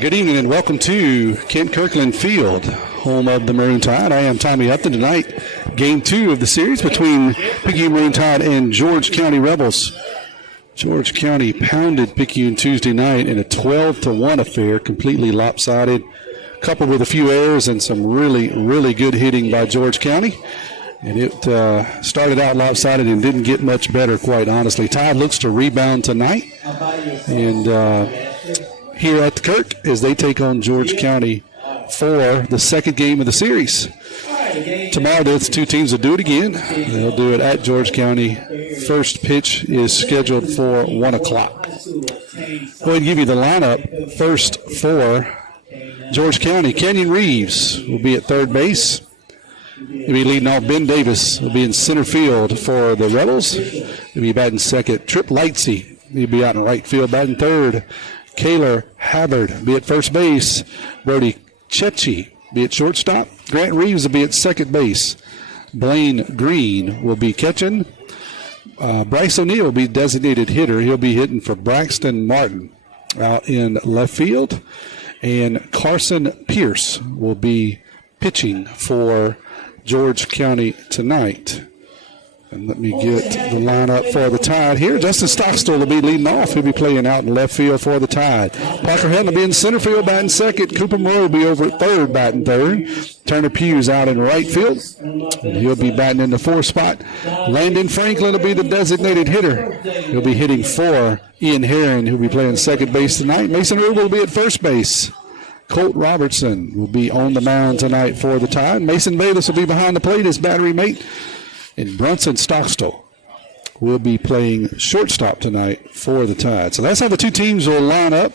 Good evening and welcome to Kent Kirkland Field, home of the Maroon Tide. I am Tommy Upton. Tonight, game 2 of the series between Picayune Maroon Tide and George County Rebels. George County pounded Picayune Tuesday night in a 12-1 affair, completely lopsided, coupled with a few errors and some really, really good hitting by George County. And it started out lopsided and didn't get much better, quite honestly. Tide looks to rebound tonight. And here at the Kirk as they take on George County for the second game of the series. Tomorrow, those two teams will do it again. They'll do it at George County. First pitch is scheduled for 1 o'clock. Go ahead and give you the lineup. First for George County, Kenyon Reeves will be at third base. He'll be leading off. Ben Davis will be in center field for the Rebels. He'll be batting second. Trip Lightsey, he'll be out in right field, batting third. Kaylor Havard be at first base. Brody Chechi be at shortstop. Grant Reeves will be at second base. Blaine Green will be catching. Bryce O'Neill will be designated hitter. He'll be hitting for Braxton Martin out in left field. And Carson Pierce will be pitching for George County tonight. And let me get the lineup for the Tide here. Justin Stockstill will be leading off. He'll be playing out in left field for the Tide. Parker Helton will be in center field batting second. Cooper Moreau will be over at third batting third. Turner Pugh's out in right field. And he'll be batting in the fourth spot. Landon Franklin will be the designated hitter. He'll be hitting for Ian Herron, who'll be playing second base tonight. Mason Rubel will be at first base. Colt Robertson will be on the mound tonight for the Tide. Mason Bayless will be behind the plate, his battery mate. And Brunson Stockstill will be playing shortstop tonight for the Tide. So that's how the two teams will line up.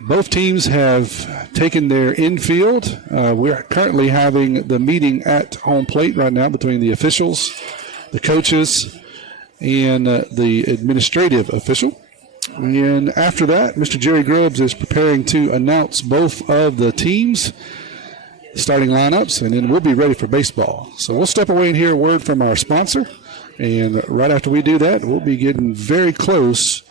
Both teams have taken their infield. We're currently having the meeting at home plate right now between the officials, the coaches, and the administrative official. And after that, Mr. Jerry Grubbs is preparing to announce both of the teams' starting lineups, and then we'll be ready for baseball. So we'll step away and hear a word from our sponsor. And right after we do that, we'll be getting very close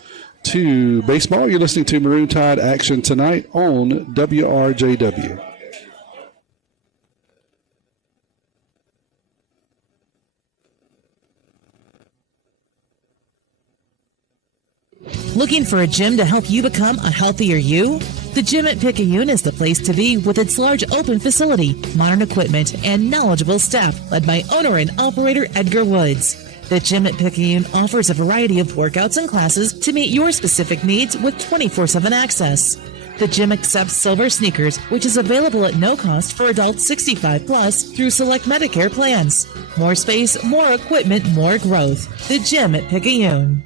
to baseball. You're listening to Maroon Tide Action tonight on WRJW. Looking for a gym to help you become a healthier you? The gym at Picayune is the place to be with its large open facility, modern equipment, and knowledgeable staff led by owner and operator Edgar Woods. The gym at Picayune offers a variety of workouts and classes to meet your specific needs with 24/7 access. The gym accepts silver sneakers, which is available at no cost for adults 65 plus through select Medicare plans. More space, more equipment, more growth. The gym at Picayune.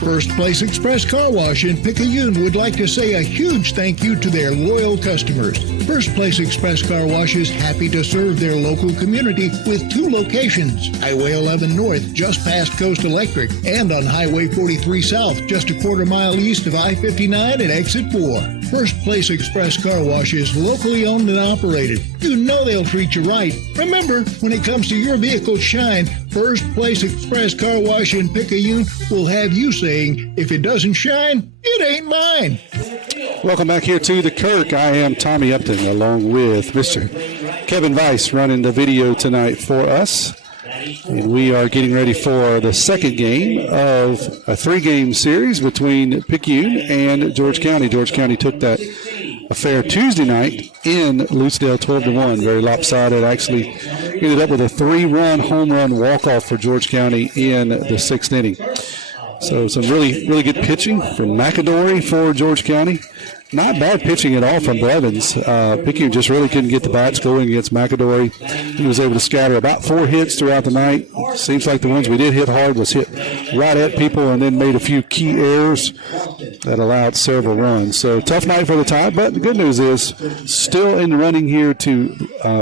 First Place Express Car Wash in Picayune would like to say a huge thank you to their loyal customers. First Place Express Car Wash is happy to serve their local community with 2 locations, Highway 11 North, just past Coast Electric, and on Highway 43 South, just a quarter-mile east of I-59 at Exit 4. First Place Express Car Wash is locally owned and operated. You know they'll treat you right. Remember, when it comes to your vehicle's shine, First Place Express Car Wash in Picayune will have you saying, if it doesn't shine, it ain't mine. Welcome back here to the Kirk. I am Tommy Upton along with Mr. Kevin Weiss running the video tonight for us. And we are getting ready for the second game of a 3-game series between Picayune and George County. George County took that affair Tuesday night in Lucedale 12-1. Very lopsided. Actually ended up with a 3-run home run walk-off for George County in the 6th inning. So some really, really good pitching from McAdory for George County. Not bad pitching at all from Blevins. Picayune just really couldn't get the bats going against McAdory. He was able to scatter about 4 hits throughout the night. Seems like the ones we did hit hard was hit right at people and then made a few key errors that allowed several runs. So tough night for the Tide, but the good news is still in the running here to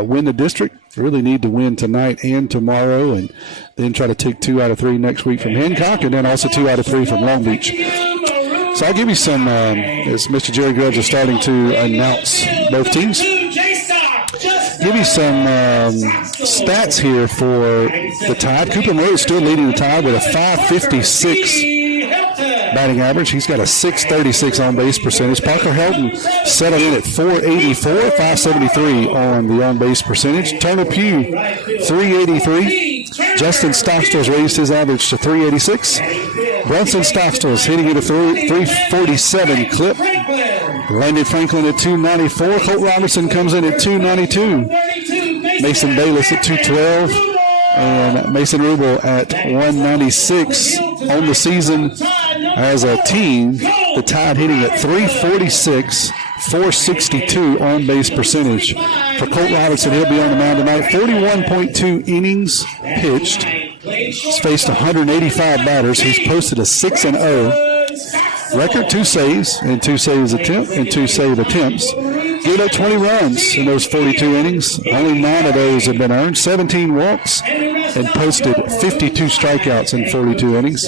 win the district. Really need to win tonight and tomorrow, and then try to take 2 out of 3 next week from Hancock, and then also 2 out of 3 from Long Beach. So I'll give you some, as Mr. Jerry Grubbs is starting to announce both teams, give you some stats here for the Tide. Cooper Moore is still leading the Tide with a .556 batting average. He's got a .636 on-base percentage. Parker Helton settled in at .484, .573 on the on-base percentage. Turner Pugh, .383. Justin Stockstill's raised his average to .386. Brunson Stockstill's hitting at a .347 clip. Landon Franklin at .294. Colt Robertson comes in at .292. Mason Bayless at .212. And Mason Rubel at .196 on the season as a team. The Tide hitting at .346, .462 on base percentage. For Colt Robertson, he'll be on the mound tonight. 41.2 innings pitched. He's faced 185 batters. He's posted a 6-0 record, 2 saves and 2 save attempts. Gave up 20 runs in those 42 innings. Only 9 of those have been earned. 17 walks and posted 52 strikeouts in 42 innings.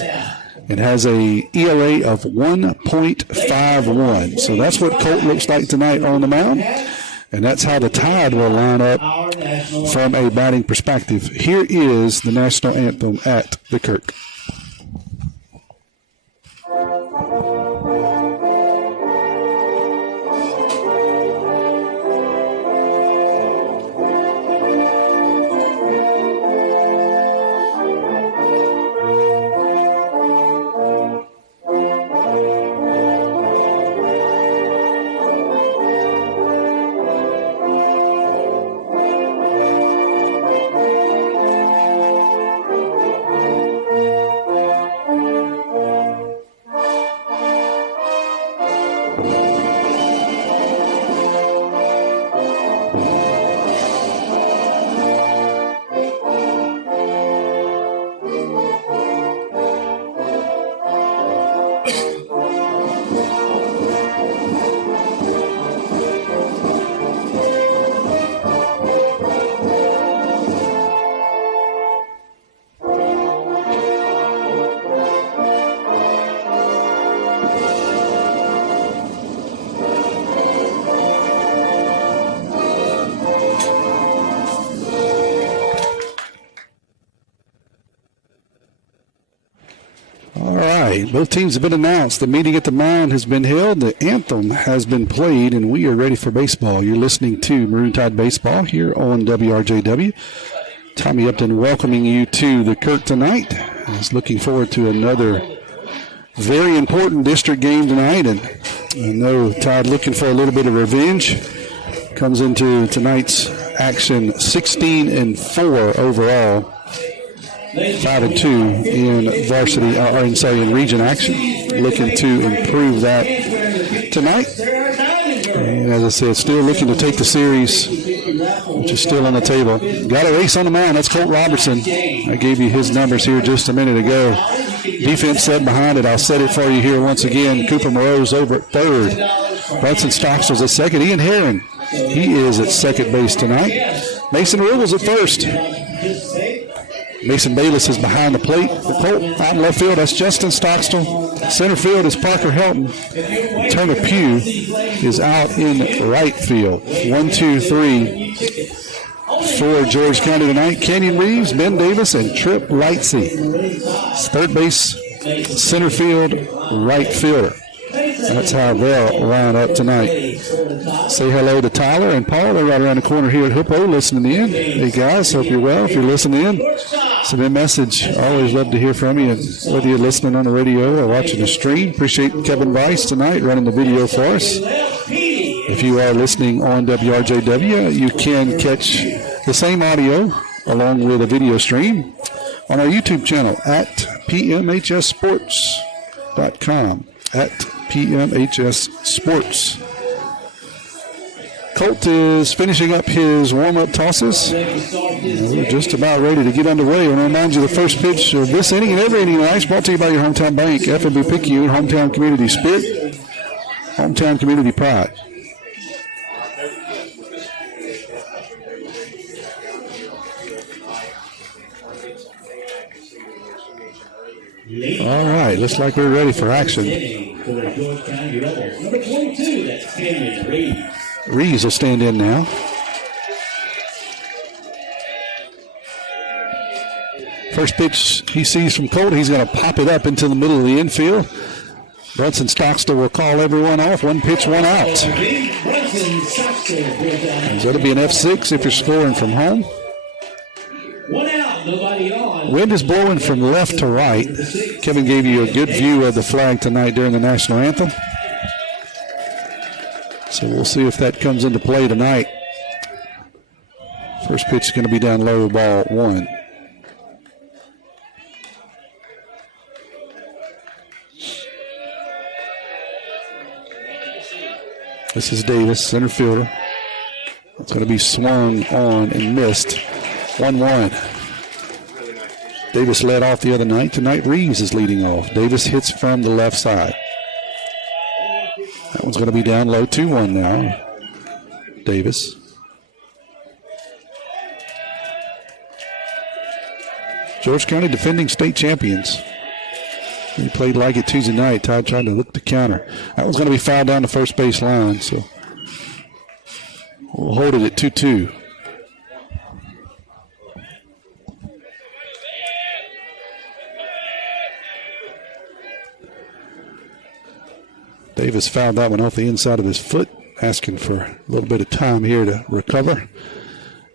It has a ERA of 1.51. So that's what Colt looks like tonight on the mound. And that's how the Tide will line up from a batting perspective. Here is the national anthem at the Kirk. Both teams have been announced. The meeting at the mound has been held. The anthem has been played, and we are ready for baseball. You're listening to Maroon Tide Baseball here on WRJW. Tommy Upton welcoming you to the Kirk tonight. I was looking forward to another very important district game tonight, and I know Tide looking for a little bit of revenge. Comes into tonight's action 16-4 overall. 5-2 in varsity, in region action. Looking to improve that tonight. And as I said, still looking to take the series, which is still on the table. Got a race on the mound. That's Colt Robertson. I gave you his numbers here just a minute ago. Defense set behind it. I'll set it for you here once again. Cooper Moreau's over at third. Brunson Stockstill's at second. Ian Herron, he is at second base tonight. Mason Rubel's at first. Mason Bayless is behind the plate. The Colt out in left field, that's Justin Stockstill. Center field is Parker Helton. Turner Pugh is out in right field. 1, 2, 3 for George County tonight. Kenyon Reeves, Ben Davis, and Trip Lightsey. Third base, center field, right fielder. That's how they'll line up tonight. Say hello to Tyler and Paul. They're right around the corner here at Hippo listening in. Hey, guys, hope you're well. If you're listening in, send me a message. I always love to hear from you, whether you're listening on the radio or watching the stream. Appreciate Kevin Weiss tonight running the video for us. If you are listening on WRJW, you can catch the same audio along with a video stream on our YouTube channel at pmhssports.com. At PMHS Sports. Colt is finishing up his warm-up tosses. We're just about ready to get underway. I want to remind you the first pitch of this inning and every inning tonight is brought to you by your hometown bank, FNB Picayune, hometown community spirit, hometown community pride. All right, looks like we're ready for action. Reeves will stand in now. First pitch he sees from Colt, he's going to pop it up into the middle of the infield. Brunson Stockstill will call everyone off. 1 pitch, 1 out. So that'll be an F6 if you're scoring from home. 1 out, nobody on. Wind is blowing from left to right. Kevin gave you a good view of the flag tonight during the national anthem. So we'll see if that comes into play tonight. First pitch is going to be down low, ball 1. This is Davis, center fielder. It's going to be swung on and missed. 1-1. Davis led off the other night. Tonight, Reeves is leading off. Davis hits from the left side. That one's going to be down low, 2-1 now. Davis. George County defending state champions. He played like it Tuesday night. Todd tried to look to counter. That one's going to be fouled down the first base line, so we'll hold it at 2-2. Davis fouled that one off the inside of his foot, asking for a little bit of time here to recover.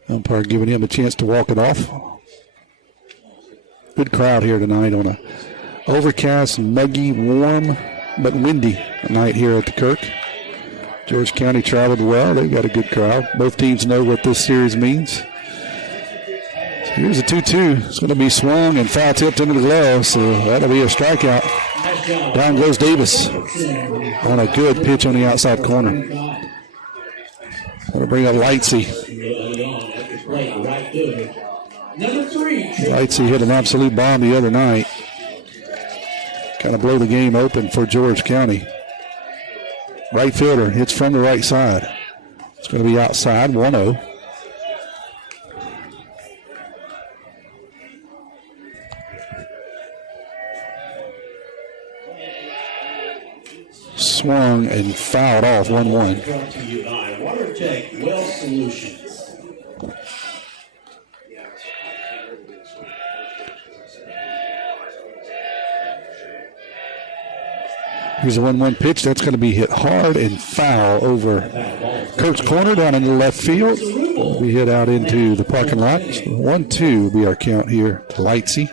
Umpire giving him a chance to walk it off. Good crowd here tonight on a overcast, muggy, warm, but windy night here at the Kirk. George County traveled well. They've got a good crowd. Both teams know what this series means. So here's a 2-2. It's going to be swung and foul tipped into the glove, so that'll be a strikeout. Down goes Davis on a good pitch on the outside corner. Going to bring up Lightsey. Lightsey hit an absolute bomb the other night. Kind of blow the game open for George County. Right fielder hits from the right side. It's going to be outside, 1-0. Swung and fouled off, 1-1. Brought to you by WaterTech Well Solutions. Here's a 1-1 pitch. That's going to be hit hard and foul over Kirk's corner down in the left field. Will be hit out into the parking lot. 1-2 will be our count here to Lightsey.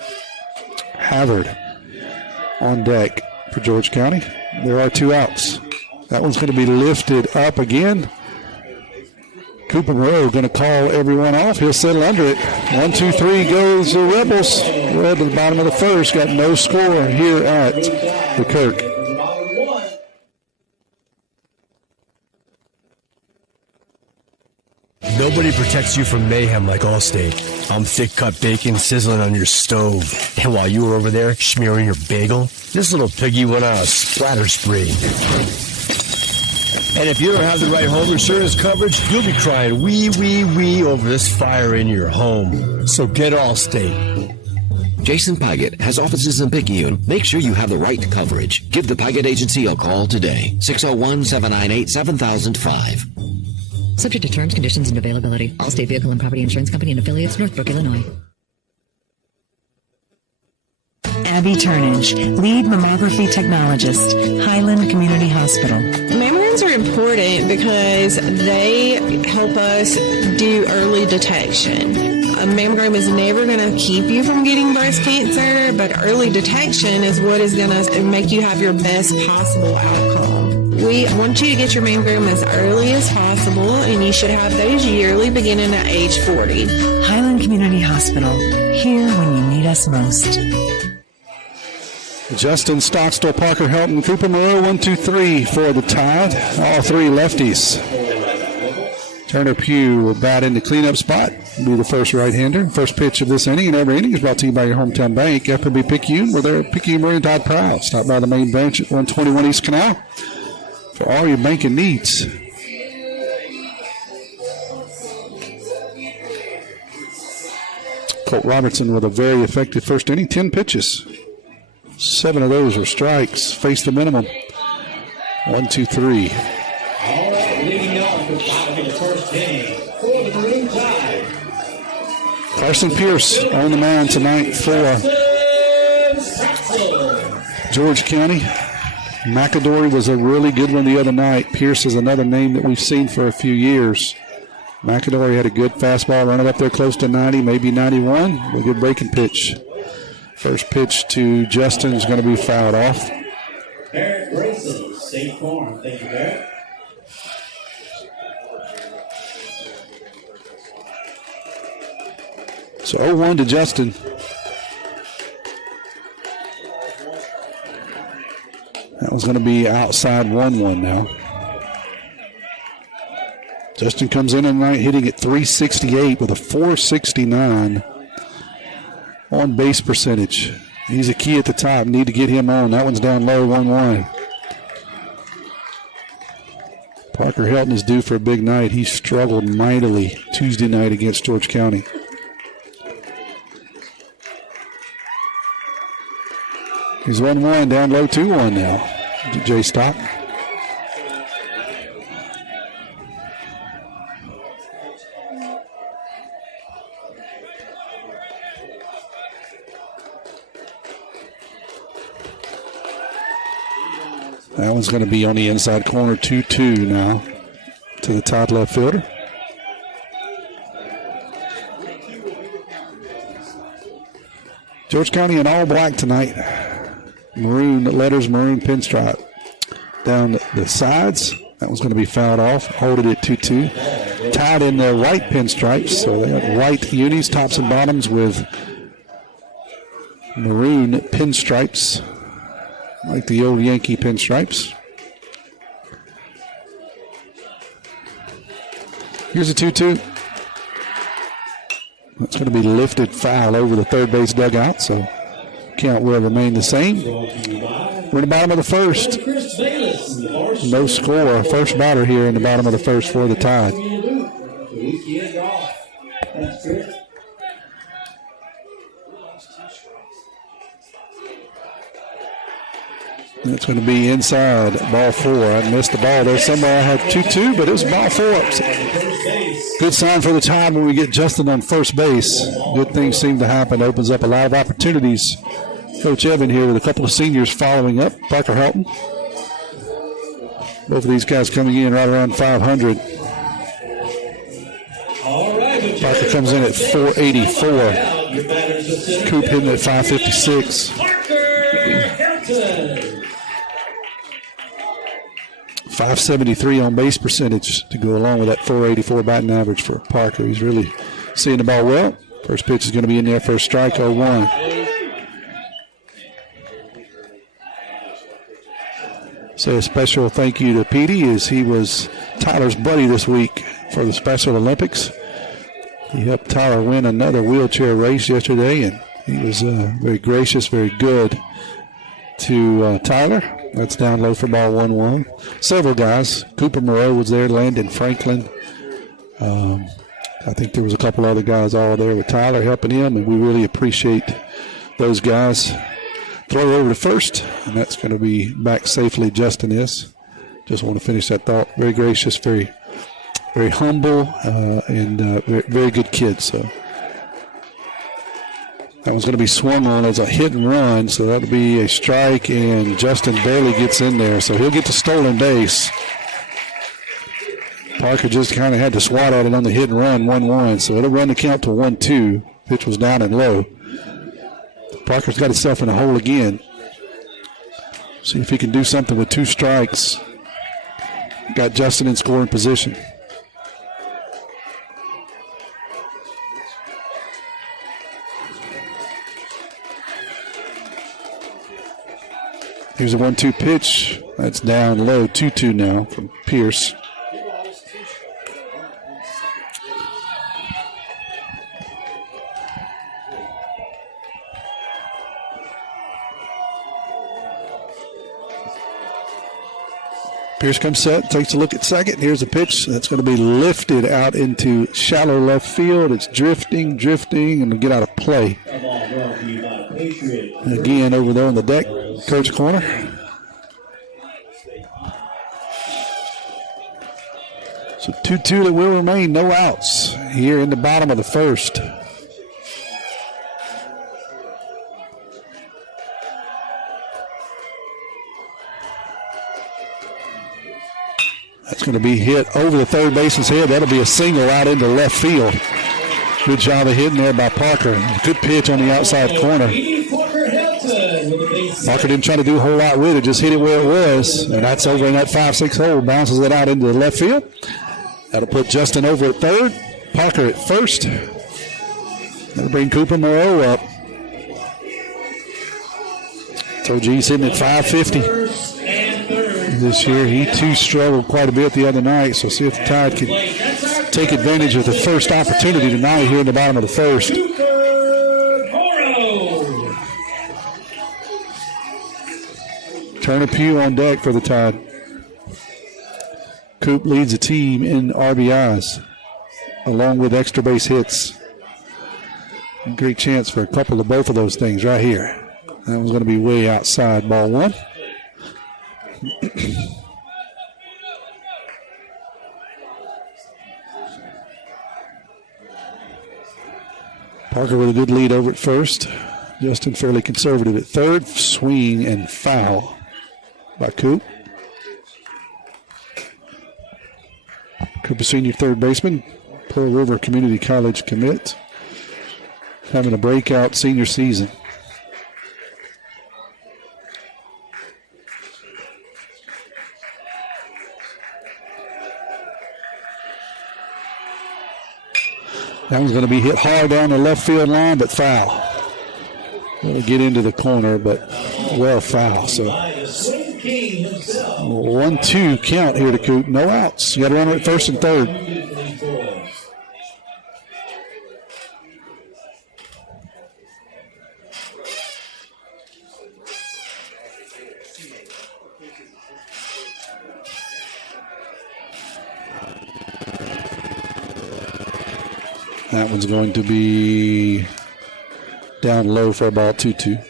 Havard on deck for George County. There are 2 outs. That one's going to be lifted up again. Cooper Monroe going to call everyone off. He'll settle under it. 1-2-3 goes the Rebels. We're to the bottom of the first. Got no score here at the Kirk. Nobody protects you from mayhem like Allstate. I'm thick-cut bacon sizzling on your stove. And while you were over there smearing your bagel, this little piggy went on a splatter spree. And if you don't have the right home insurance coverage, you'll be crying wee, wee, wee over this fire in your home. So get Allstate. Jason Paget has offices in Picayune. Make sure you have the right coverage. Give the Paget Agency a call today. 601-798-7005. Subject to terms, conditions, and availability. Allstate Vehicle and Property Insurance Company and affiliates, Northbrook, Illinois. Abby Turnage, lead mammography technologist, Highland Community Hospital. Mammograms are important because they help us do early detection. A mammogram is never going to keep you from getting breast cancer, but early detection is what is going to make you have your best possible outcome. We want you to get your mammogram as early as possible, and you should have those yearly beginning at age 40. Highland Community Hospital, here when you need us most. Justin Stockstill, Parker Helton, Cooper Moreau, 1-2-3 for the Tide. All 3 lefties. Turner Pugh will bat in the cleanup spot. Be the first right-hander. First pitch of this inning and every inning is brought to you by your hometown bank, FNB Picayune, where they're Picayune Marine Tide proud. Stop by the main branch at 121 East Canal for all your banking needs. Colt Robertson with a very effective first inning, 10 pitches. 7 of those are strikes. Face the minimum. 1-2-3. All right, leading off the bottom of the first inning for the Maroon Tide. Carson Pierce on the mound tonight for George County. McAdory was a really good one the other night. Pierce is another name that we've seen for a few years. McAdory had a good fastball running up there close to 90, maybe 91. A good breaking pitch. First pitch to Justin is going to be fouled off. Barrett Grayson, State Farm. Thank you, Barrett. So 0-1 to Justin. That was going to be outside 1-1 now. Justin comes in tonight hitting at 368 with a 469 on base percentage. He's a key at the top. Need to get him on. That one's down low, 1-1. Parker Helton is due for a big night. He struggled mightily Tuesday night against George County. He's 1-1, down low 2-1 now. Jay Stock. That one's going to be on the inside corner, 2-2 now to the top left fielder. George County in all black tonight. Maroon letters, maroon pinstripe. Down the sides, that one's going to be fouled off. Hold it at 2-2. Tied in the white pinstripes, so they have white unis, tops and bottoms with maroon pinstripes, like the old Yankee pinstripes. Here's a 2-2. That's going to be lifted foul over the third base dugout, so count will remain the same. We're in the bottom of the first. No score. First batter here in the bottom of the first for the Tide. That's going to be inside, ball 4. I missed the ball there somewhere. I had 2-2, but it was ball 4. Good sign for the Tide when we get Justin on first base. Good things seem to happen. Opens up a lot of opportunities. Coach Evan here with a couple of seniors following up. Parker Helton. Both of these guys coming in right around 500. Parker comes in at 484. Coop hitting at 556. 573 on base percentage to go along with that 484 batting average for Parker. He's really seeing the ball well. First pitch is going to be in there for a strike, 0-1. Say a special thank you to Petey, as he was Tyler's buddy this week for the Special Olympics. He helped Tyler win another wheelchair race yesterday, and he was very gracious, very good to Tyler. That's down low for ball 1-1. Several guys. Cooper Moreau was there, Landon Franklin. I think there was a couple other guys all there with Tyler helping him, and we really appreciate those guys. Throw over to first, and that's going to be back safely. Justin is. Just want to finish that thought. Very gracious, very, very humble, and very, very good kid. So that one's going to be swung on as a hit and run, so that'll be a strike, and Justin barely gets in there, so he'll get the stolen base. Parker just kind of had to swat at it on the hit and run, 1-1, so it'll run the count to 1-2. Pitch was down and low. Parker's got himself in a hole again. See if he can do something with 2 strikes. Got Justin in scoring position. Here's a 1-2 pitch. That's down low, 2-2 now from Pierce. Pierce comes set, takes a look at second. Here's a pitch that's going to be lifted out into shallow left field. It's drifting, and it'll get out of play. And again, over there on the deck, coach corner. So 2-2 that will remain, no outs here in the bottom of the first. That's going to be hit over the third baseman's head. That'll be a single out into left field. Good job of hitting there by Parker. Good pitch on the outside corner. Parker didn't try to do a whole lot with it, just hit it where it was. And that's over in that 5-6 hole. Bounces it out into the left field. That'll put Justin over at third. Parker at first. That'll bring Cooper Moreau up. So G's hitting at 550 this year. He too struggled quite a bit the other night. So see if the Tide can take advantage of the first opportunity tonight here in the bottom of the first. Turner Pugh on deck for the Tide. Coop leads the team in RBIs along with extra base hits. A great chance for a couple of both of those things right here. That was going to be way outside, ball one. Parker with a good lead over at first. Justin fairly conservative at third. Swing and foul by Coop. Cooper senior third baseman, Pearl River Community College commit, having a breakout senior season. That one's going to be hit hard down the left field line, but foul. Going to get into the corner, but well foul. So 1-2 count here to Coop. No outs. You got to run at first and third. That one's going to be down low for about 2-2.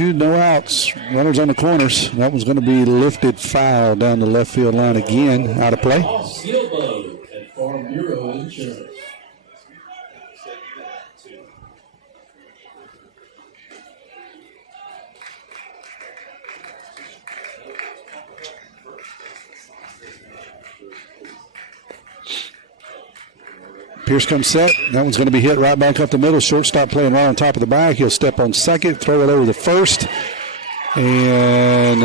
No outs. Runners on the corners. That one's going to be lifted foul down the left field line again. Out of play. At Farm Bureau Insurance. Pierce comes set. That one's going to be hit right back up the middle. Shortstop playing right on top of the bag. He'll step on second, throw it over the first. And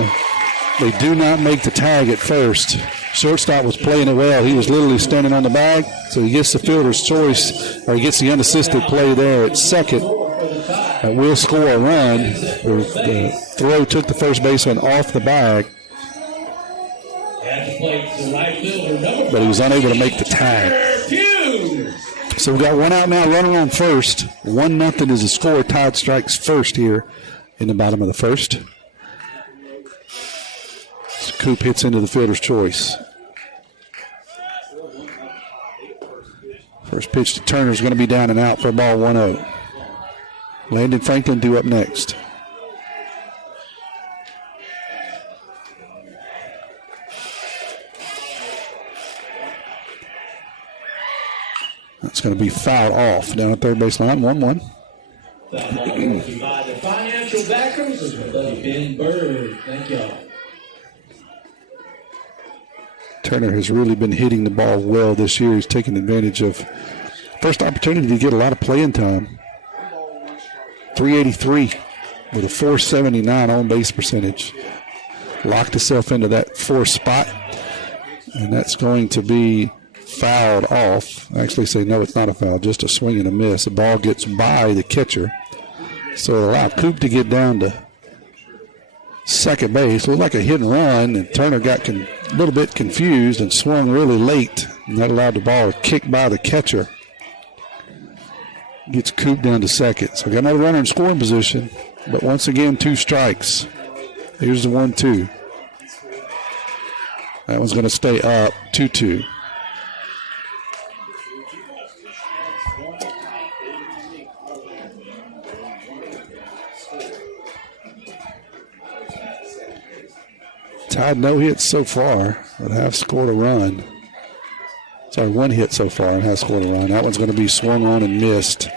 they do not make the tag at first. Shortstop was playing it well. He was literally standing on the bag. So he gets the fielder's choice, or he gets the unassisted play there at second. That will score a run. The throw took the first baseman off the bag, but he was unable to make the tag. So we've got one out now, runner on first. 1-0 is the score. Tide strikes first here in the bottom of the first. So Coop hits into the fielder's choice. First pitch to Turner is going to be down and out for a ball 1-0. Landon Franklin due up next. That's going to be fouled off down at third base line, 1-1. By the financial backers of my buddy Ben Bird. Thank y'all. Turner has really been hitting the ball well this year. He's taking advantage of first opportunity to get a lot of playing time. 383 with a 479 on base percentage. Locked himself into that fourth spot, and that's going to be fouled off. I actually say no, it's not a foul, just a swing and a miss. The ball gets by the catcher. So it allowed Coop to get down to second base. It looked like a hit and run, and Turner got a little bit confused and swung really late, and that allowed the ball to kick by the catcher. Gets Coop down to second. So got another runner in scoring position, but once again, 2 strikes. Here's the 1-2. That one's going to stay up, 2-2. Tide no hits so far, but have scored a run. Sorry, 1 hit so far and has scored a run. That one's going to be swung on and missed.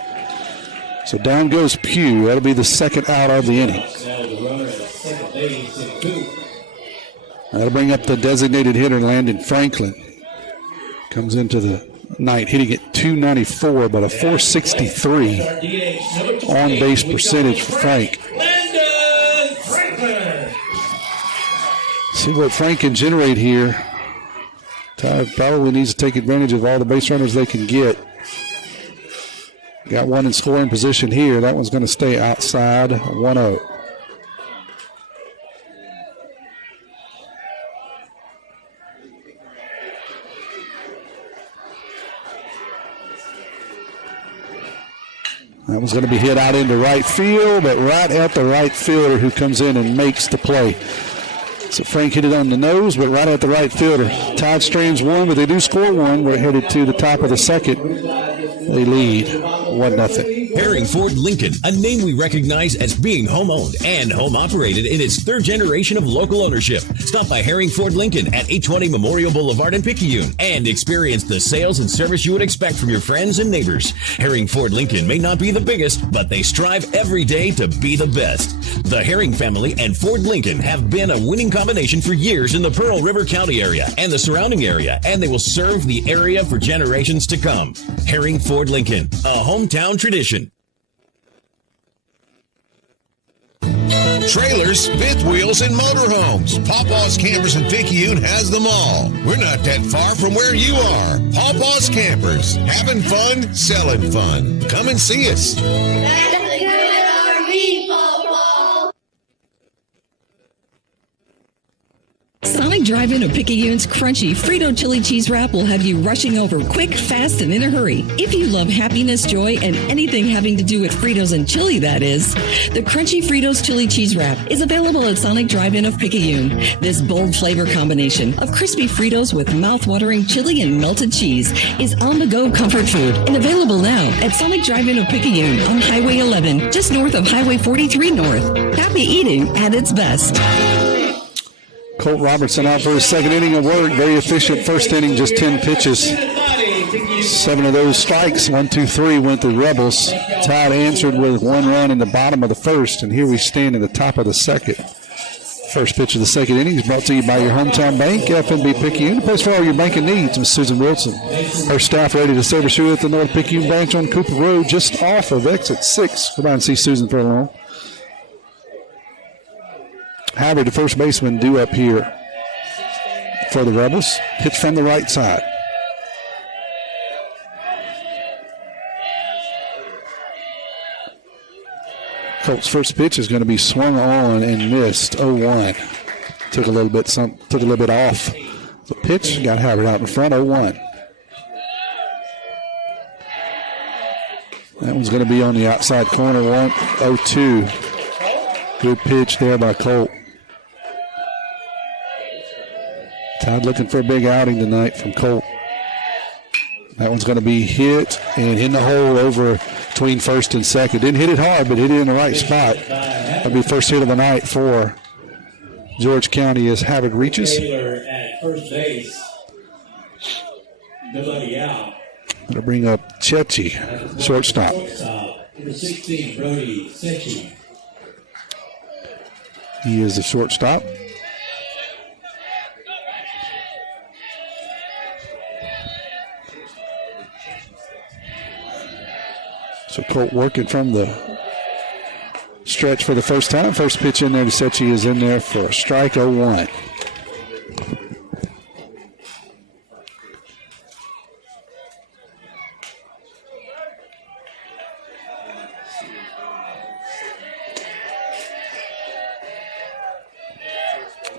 So down goes Pugh. That'll be the second out of the inning. Now the runner at second base at 2. That'll bring up the designated hitter, Landon Franklin. Comes into the night hitting at 294, but a 463 on base percentage for Frank. Landon Franklin. See what Frank can generate here. Todd probably needs to take advantage of all the base runners they can get. Got one in scoring position here. That one's going to stay outside, 1-0. That one's going to be hit out into right field, but right at the right fielder who comes in and makes the play. So Frank hit it on the nose, but right at the right fielder. Todd Strands won, but they do score one. We're headed to the top of the second. They lead 1-0. Herring Ford Lincoln, a name we recognize as being home-owned and home-operated in its third generation of local ownership. Stop by Herring Ford Lincoln at 820 Memorial Boulevard in Picayune and experience the sales and service you would expect from your friends and neighbors. Herring Ford Lincoln may not be the biggest, but they strive every day to be the best. The Herring family and Ford Lincoln have been a winning combination for years in the Pearl River County area and the surrounding area, and they will serve the area for generations to come. Herring Ford Lincoln, a hometown tradition. Trailers, fifth wheels, and motorhomes. Pawpaw's Campers in Picayune has them all. We're not that far from where you are. Pawpaw's Campers, having fun, selling fun. Come and see us. That's a good RV, Pawpaw. Sonic Drive-In of Picayune's crunchy Frito chili cheese wrap will have you rushing over quick, fast, and in a hurry. If you love happiness, joy, and anything having to do with Fritos and chili, that is, the crunchy Fritos chili cheese wrap is available at Sonic Drive-In of Picayune. This bold flavor combination of crispy Fritos with mouth-watering chili and melted cheese is on-the-go comfort food and available now at Sonic Drive-In of Picayune on Highway 11, just north of Highway 43 North. Happy eating at its best. Colt Robertson out for his second inning of work. Very efficient first inning, just 10 pitches. 7 of those strikes, 1, 2, 3 went to Rebels. Todd answered with 1 run in the bottom of the first, and here we stand in the top of the second. First pitch of the second inning is brought to you by your hometown bank, FNB Picayune, the place for all your banking needs. Ms. Susan Wilson, her staff ready to service you at the North Picayune branch on Cooper Road, just off of exit 6. Come by and see Susan for a long. Howard, the first baseman, due up here for the Rebels. Pitch from the right side. Colt's first pitch is going to be swung on and missed. 0-1. Took a little bit off the pitch. Got Howard out in front. 0-1. That one's going to be on the outside corner. 0-2. Good pitch there by Colt. Todd looking for a big outing tonight from Colt. That one's going to be hit and in the hole over between first and second. Didn't hit it hard, but hit it in the right spot. That'll be first hit of the night for George County as Howard reaches. Taylor at first base. Nobody out. That'll bring up Chechi, shortstop. Number 16, Brody Sechi. He is the shortstop. So Colt working from the stretch for the first time. First pitch in there to Sechi is in there for a strike. 0-1.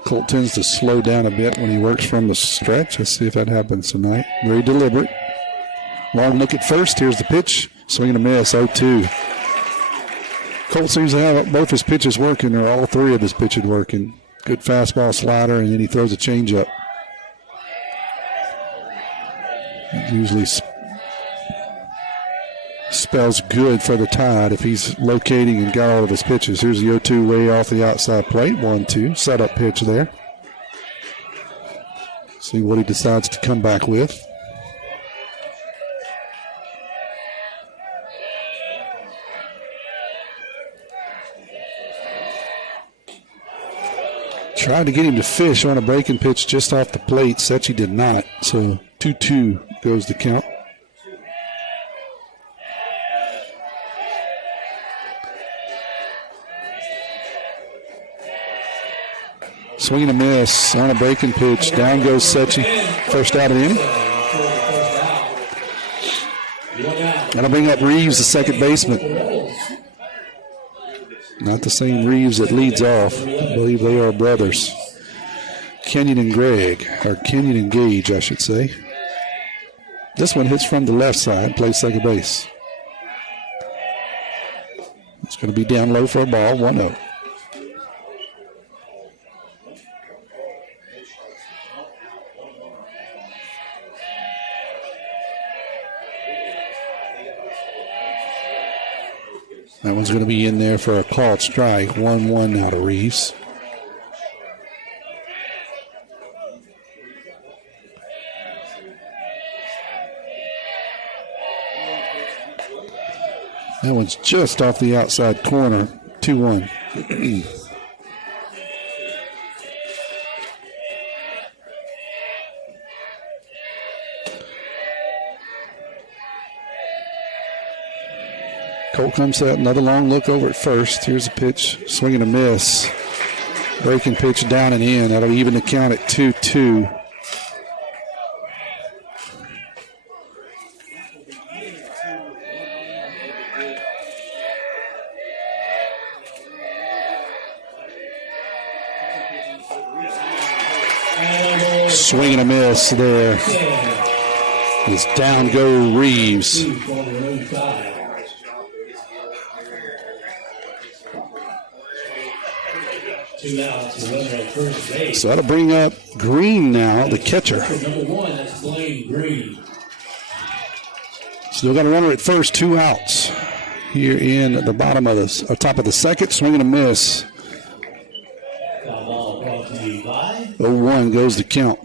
Colt tends to slow down a bit when he works from the stretch. Let's see if that happens tonight. Very deliberate. Long look at first. Here's the pitch. Swing and a miss. 0-2. Colt seems to have both his pitches working, or all 3 of his pitches working. Good fastball, slider, and then he throws a changeup. It usually spells good for the Tide if he's locating and got all of his pitches. Here's the 0-2 way off the outside plate. 1-2. Setup pitch there. See what he decides to come back with. Tried to get him to fish on a breaking pitch just off the plate. Setchy did not. So 2-2 goes the count. Swing and a miss on a breaking pitch. Down goes Setchy. First out of the inning. That'll bring up Reeves, the second baseman. Not the same Reeves that leads off. I believe they are brothers. Kenyon and Greg, or Kenyon and Gage, I should say. This one hits from the left side, plays second base. It's going to be down low for a ball, 1-0. That one's going to be in there for a called strike. 1-1 out of Reeves. That one's just off the outside corner. 2-1. Colt comes out, another long look over at first. Here's a pitch, swing and a miss. Breaking pitch down and in. That'll even the count at 2-2. Swing and a miss there. It's down go Reeves. So that'll bring up Green now, the catcher. Number 1, that's Blaine Green. Still got a runner at first, 2 outs here in the bottom of the top of the second. Swing and a miss. 0-1 goes the count.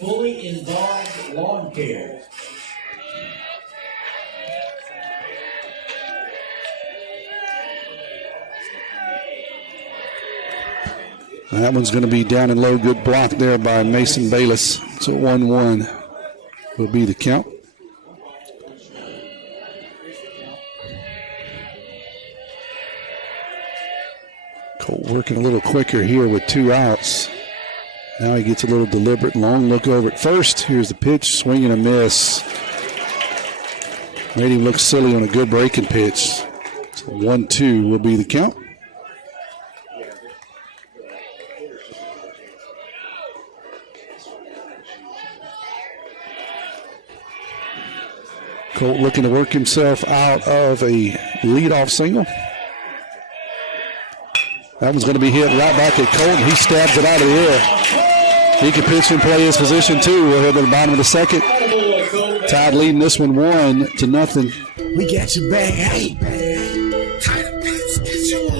Fully involved lawn care. That one's going to be down and low. Good block there by Mason Bayless. So 1-1 will be the count. Colt working a little quicker here with 2 outs. Now he gets a little deliberate. Long look over at first. Here's the pitch. Swing and a miss. Made him look silly on a good breaking pitch. So 1-2 will be the count. Colt looking to work himself out of a leadoff single. That one's going to be hit right back at Colt, and he stabs it out of the air. He can pitch and play his position, too. We'll head to the bottom of the second. Tide leading this one 1-0. We got your back. Hey.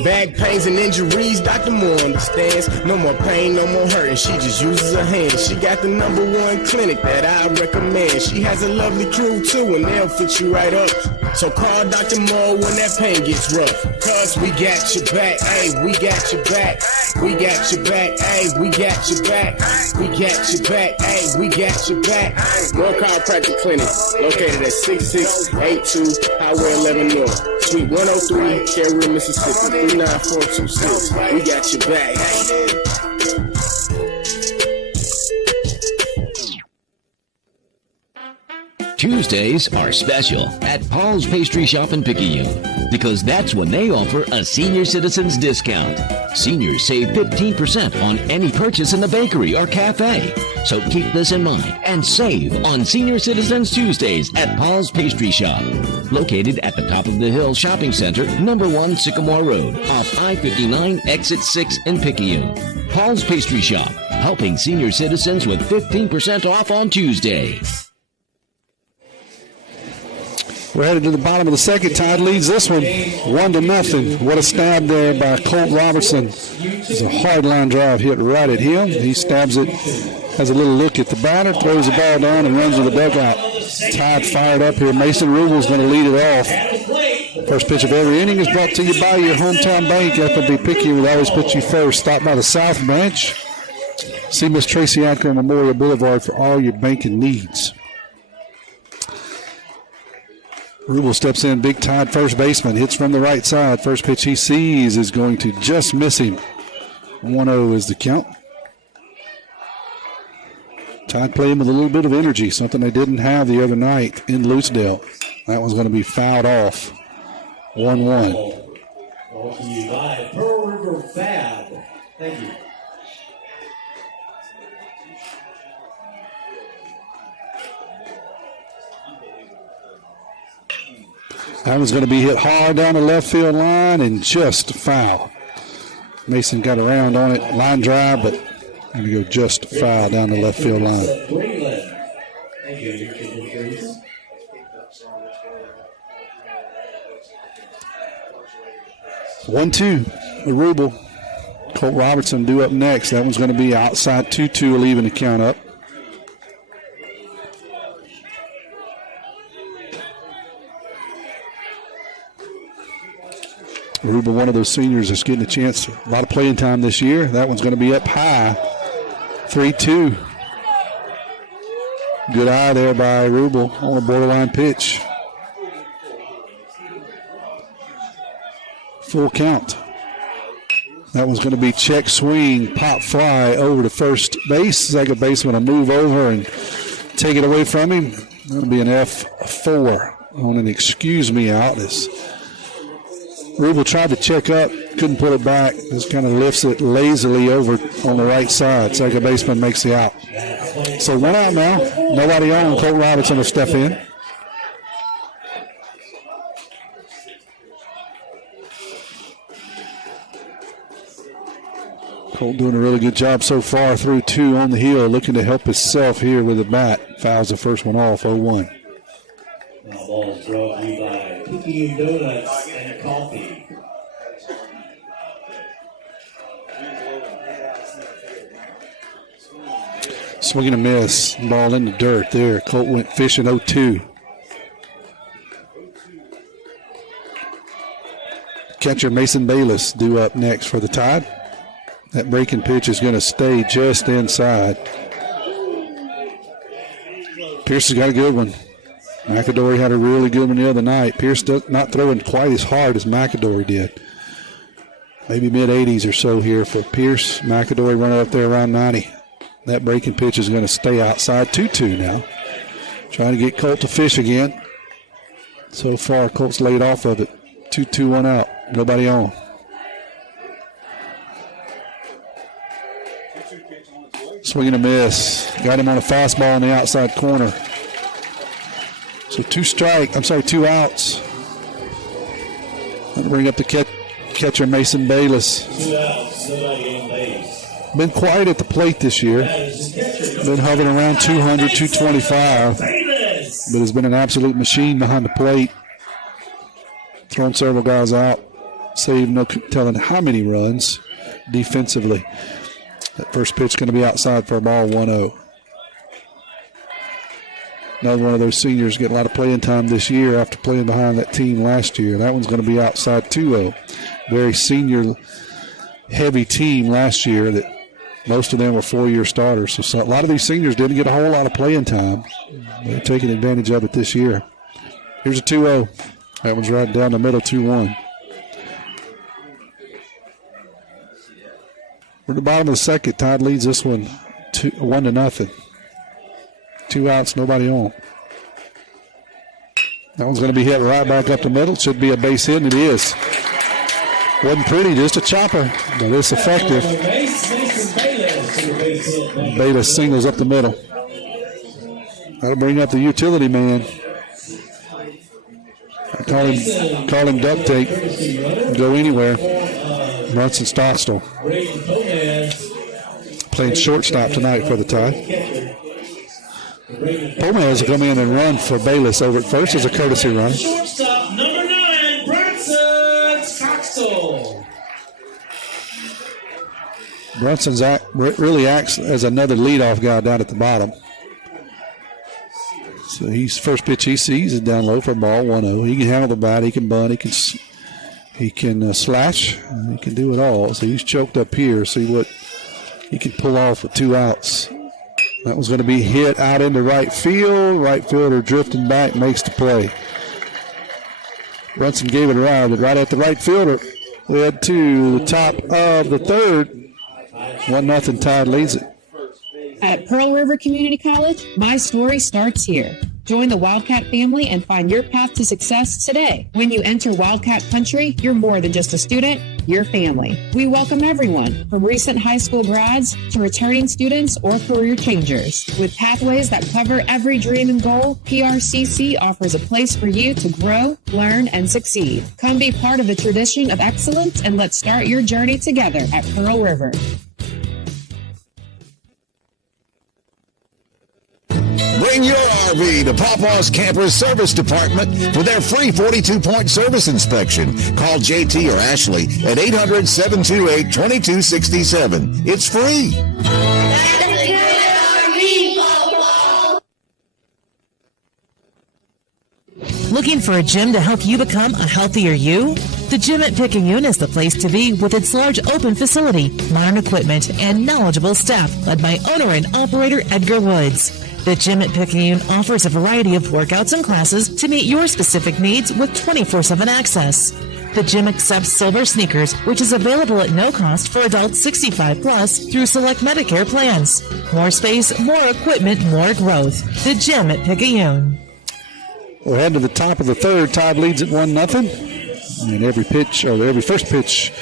Back pains and injuries, Dr. Moore understands. No more pain, no more hurting. She just uses her hands. She got the #1 clinic that I recommend. She has a lovely crew too, and they'll fix you right up. So call Dr. Moore when that pain gets rough. Cause we got your back, ayy, we got your back. We got your back, ayy, we got your back. We got your back, ayy, we got your back. More Chiropractic Clinic, located at 6682 Highway 11 North, Suite 103, Cherry, Mississippi, 39426. We got your back. Tuesdays are special at Paul's Pastry Shop in Picayune because that's when they offer a senior citizens discount. Seniors save 15% on any purchase in the bakery or cafe. So keep this in mind and save on Senior Citizens Tuesdays at Paul's Pastry Shop. Located at the top of the hill shopping center, #1 Sycamore Road, off I-59, exit 6 in Picayune. Paul's Pastry Shop, helping senior citizens with 15% off on Tuesday. We're headed to the bottom of the second. Tide leads this one 1-0. What a stab there by Colt Robertson. It's a hard line drive hit right at him. He stabs it, has a little look at the batter, throws the ball down, and runs to the dugout. Tide fired up here. Mason Rugel's going to lead it off. First pitch of every inning is brought to you by your hometown bank. F&B Picayune will always put you first. Stop by the South Branch. See Miss Tracy Anker on Memorial Boulevard for all your banking needs. Rubel steps in, big Tide first baseman, hits from the right side. First pitch he sees is going to just miss him. 1-0 is the count. Tide playing with a little bit of energy, something they didn't have the other night in Loosedale. That one's going to be fouled off. 1-1. Brought to you by Pearl River Fab. Thank you. That one's going to be hit hard down the left field line and just foul. Mason got around on it, line drive, but going to go just foul down the left field line. Thank you. 1-2, Rubel. Colt Robertson due up next. That one's going to be outside 2-2, leaving the count up. Rubel, one of those seniors that's getting a chance, a lot of playing time this year. That one's going to be up high, 3-2. Good eye there by Rubel on a borderline pitch. Full count. That one's going to be check swing, pop fly over to first base. Second baseman will move over and take it away from him. That'll be an F4 on an excuse me out. Rubel tried to check up, couldn't pull it back. Just kind of lifts it lazily over on the right side. Second baseman makes the out. So 1 out now. Nobody on. Colt Robertson will step in. Colt doing a really good job so far through 2 on the hill, looking to help himself here with the bat. Fouls the first one off, 0-1. Now ball's brought to you by Picayune Donuts and Coffee. Swinging a miss. Ball in the dirt there. Colt went fishing 0-2. Catcher Mason Bayless due up next for the Tide. That breaking pitch is going to stay just inside. Pierce has got a good one. McAdory had a really good one the other night. Pierce not throwing quite as hard as McAdory did. Maybe mid-80s or so here for Pierce. McAdory running up there around 90. That breaking pitch is going to stay outside 2-2 now. Trying to get Colt to fish again. So far, Colt's laid off of it. 2-2, 1 out. Nobody on. Swinging a miss. Got him on a fastball in the outside corner. So 2 outs. I'll bring up the catcher Mason Bayless. 2 outs, nobody on base. Been quiet at the plate this year. Been hovering around 200, 225. But has been an absolute machine behind the plate. Thrown several guys out. Saved no telling how many runs defensively. That first pitch going to be outside for a ball, 1-0. Another one of those seniors getting a lot of playing time this year after playing behind that team last year. That one's going to be outside 2-0. Very senior-heavy team last year that most of them were 4-year starters. So a lot of these seniors didn't get a whole lot of playing time. They're taking advantage of it this year. Here's a 2-0. That one's right down the middle, 2-1. We're at the bottom of the second. Tide leads this one 1-0. 2 outs, nobody on. That one's going to be hit right back up the middle. Should be a base hit, and it is. Wasn't pretty, just a chopper, but it's effective. Bayless singles up the middle. That'll bring up the utility man. I call him duct tape. Go anywhere. Brunson Stockstill. Playing shortstop tonight for the Tide. Pomez will come in and run for Bayless over at first as a courtesy run. Shortstop number 9, Brunson Stockstill. Brunson's really acts as another leadoff guy down at the bottom. So he's first pitch he sees is down low for a ball, 1-0. He can handle the bat, he can bunt, he can slash, he can do it all. So he's choked up here. See what he can pull off with 2 outs. That was going to be hit out into right field. Right fielder drifting back, makes the play. Brunson gave it a ride, but right at the right fielder. Led to the top of the third. 1-0 Tide leads it. At Pearl River Community College, my story starts here. Join the Wildcat family and find your path to success today. When you enter Wildcat Country, you're more than just a student, you're family. We welcome everyone, from recent high school grads to returning students or career changers. With pathways that cover every dream and goal, PRCC offers a place for you to grow, learn, and succeed. Come be part of the tradition of excellence, and let's start your journey together at Pearl River. Bring your RV to Pawpaw's Campers Service Department for their free 42-point service inspection. Call JT or Ashley at 800-728-2267. It's free. That's a good RV, Pawpaw. Looking for a gym to help you become a healthier you? The gym at Picayune is the place to be with its large open facility, modern equipment, and knowledgeable staff led by owner and operator Edgar Woods. The gym at Picayune offers a variety of workouts and classes to meet your specific needs with 24/7 access. The gym accepts silver sneakers, which is available at no cost for adults 65 plus through select Medicare plans. More space, more equipment, more growth. The gym at Picayune. We'll head to the top of the third. Tide leads at 1-0. And every first pitch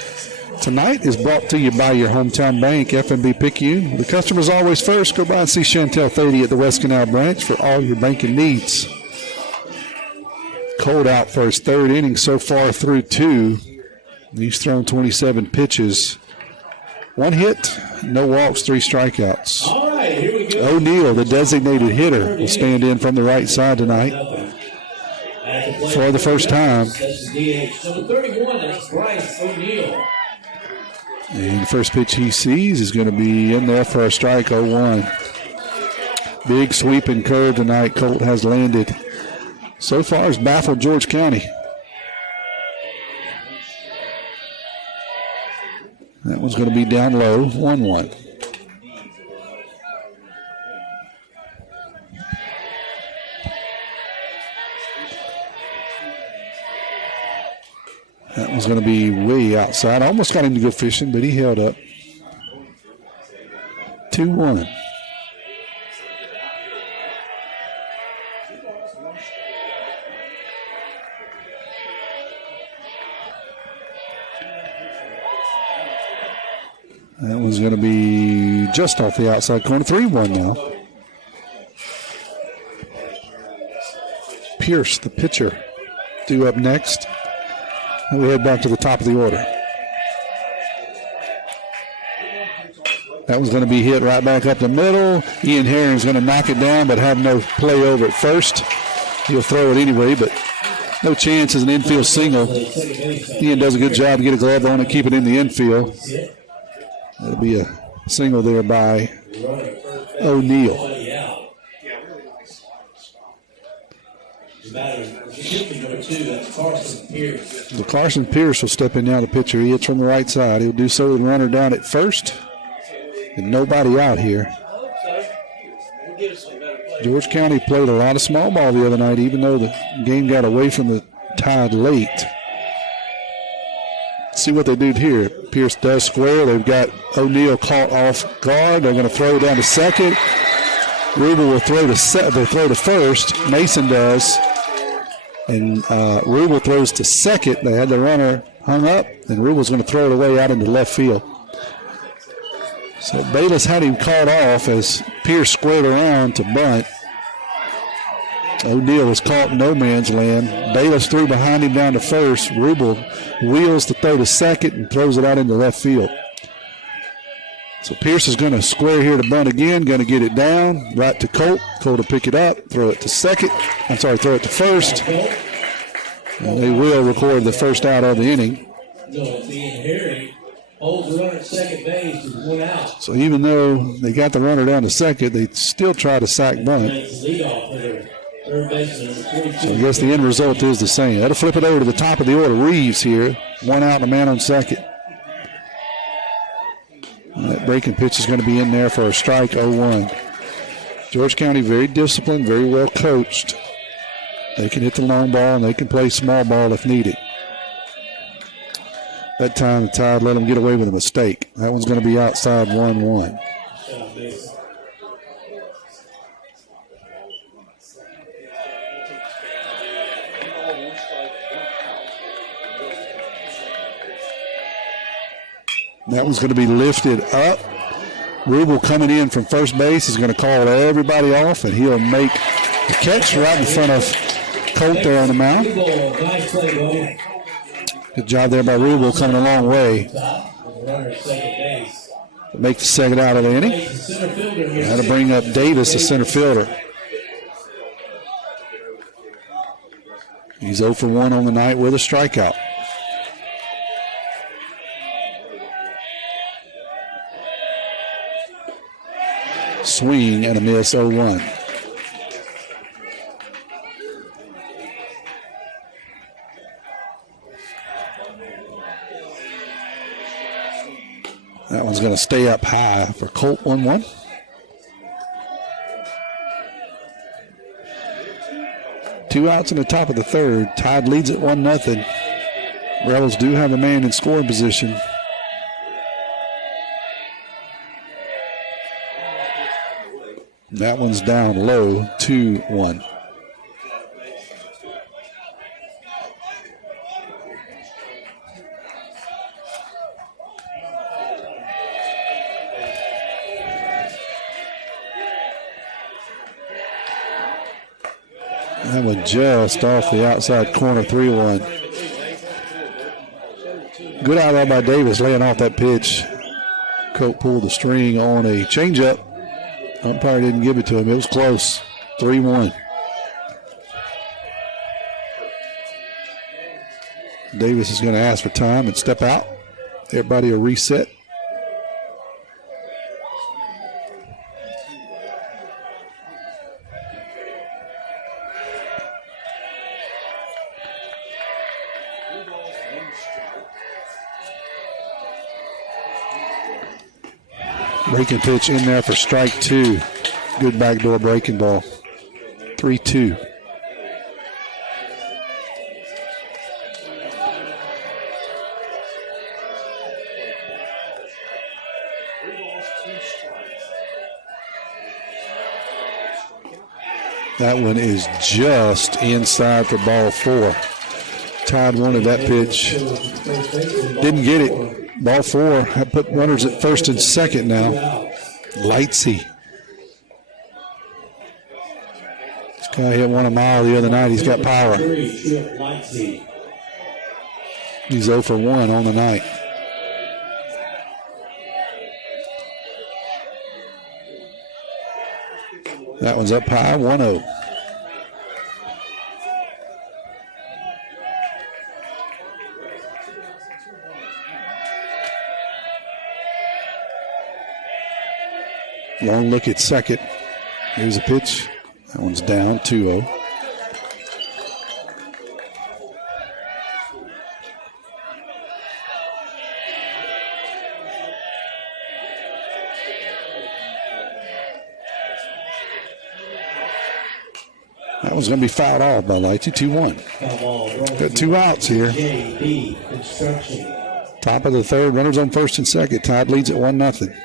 tonight is brought to you by your hometown bank, F&B Picayune. The customer's always first. Go by and see Chantel Thady at the West Canal branch for all your banking needs. Cold out for his third inning so far through 2. He's thrown 27 pitches. 1 hit, no walks, 3 strikeouts. All right, here we go. O'Neal, the designated hitter, will stand in from the right side tonight for the first time. That's DH. Number 31, that's Bryce O'Neal. And the first pitch he sees is going to be in there for a strike, 0-1. Big sweeping curve tonight Colt has landed. So far has baffled George County. That one's going to be down low, 1-1. That one's going to be way outside. Almost got him to go fishing, but he held up. 2-1. That one's going to be just off the outside corner. 3-1 now. Pierce, the pitcher, due up next. And we head back to the top of the order. That was going to be hit right back up the middle. Ian Herring's going to knock it down, but have no play over at first. He'll throw it anyway, but no chance as an infield single. Ian does a good job to get a glove on and keep it in the infield. That'll be a single there by O'Neal. So Carson Pierce will step in now, the pitcher. He hits from the right side. He'll do so with the runner down at first. And nobody out here. George County played a lot of small ball the other night, even though the game got away from the Tide late. See what they do here. Pierce does square. They've got O'Neal caught off guard. They're going to throw it down to second. Rubel will throw to first. Mason does. And Rubel throws to second. They had the runner hung up, and Rubel's going to throw it away out into left field. So Bayless had him caught off as Pierce squared around to bunt. O'Neal was caught in no man's land. Bayless threw behind him down to first. Rubel wheels to throw to second and throws it out into left field. So Pierce is going to square here to bunt again, going to get it down, right to Colt. Colt will pick it up, throw it to first. And they will record the first out of the inning. Holds the runner at second base with 1 out. So even though they got the runner down to second, they still try to sack bunt. Third baseman, number 22. So I guess the end result is the same. That'll flip it over to the top of the order. Reeves here. One out and a man on second. And that breaking pitch is going to be in there for a strike, 0-1. George County very disciplined, very well coached. They can hit the long ball and they can play small ball if needed. That time the Tide let them get away with a mistake. That one's going to be outside 1-1. That one's going to be lifted up. Rubel coming in from first base is going to call everybody off, and he'll make the catch right in front of Colt there on the mound. Good job there by Rubel, coming a long way. Make the second out of the inning. That'll bring up Davis, the center fielder. He's 0 for 1 on the night with a strikeout. Swing and a miss, 0-1. That one's going to stay up high for Colt, 1-1. Two outs in the top of the third. Tide leads at 1-0. Rebels do have a man in scoring position. That one's down low, 2-1. That one just off the outside corner, 3-1. Good out there by Davis, laying off that pitch. Colt pulled the string on a changeup. Umpire didn't give it to him. It was close. 3-1. Davis is going to ask for time and step out. Everybody will reset. Breaking pitch in there for strike 2. Good backdoor breaking ball. 3-2. That one is just inside for ball 4. Tide wanted that pitch. Didn't get it. Ball 4. I put runners at first and second now. Lightsey. This guy hit 1 a mile the other night. He's got power. He's 0 for 1 on the night. That one's up high, 1-0. Long look at second. Here's a pitch. That one's down, 2-0. That one's going to be fouled off by Lightsey, 2-1. Got 2 outs here. Top of the third, runners on first and second. Tide leads at 1-0.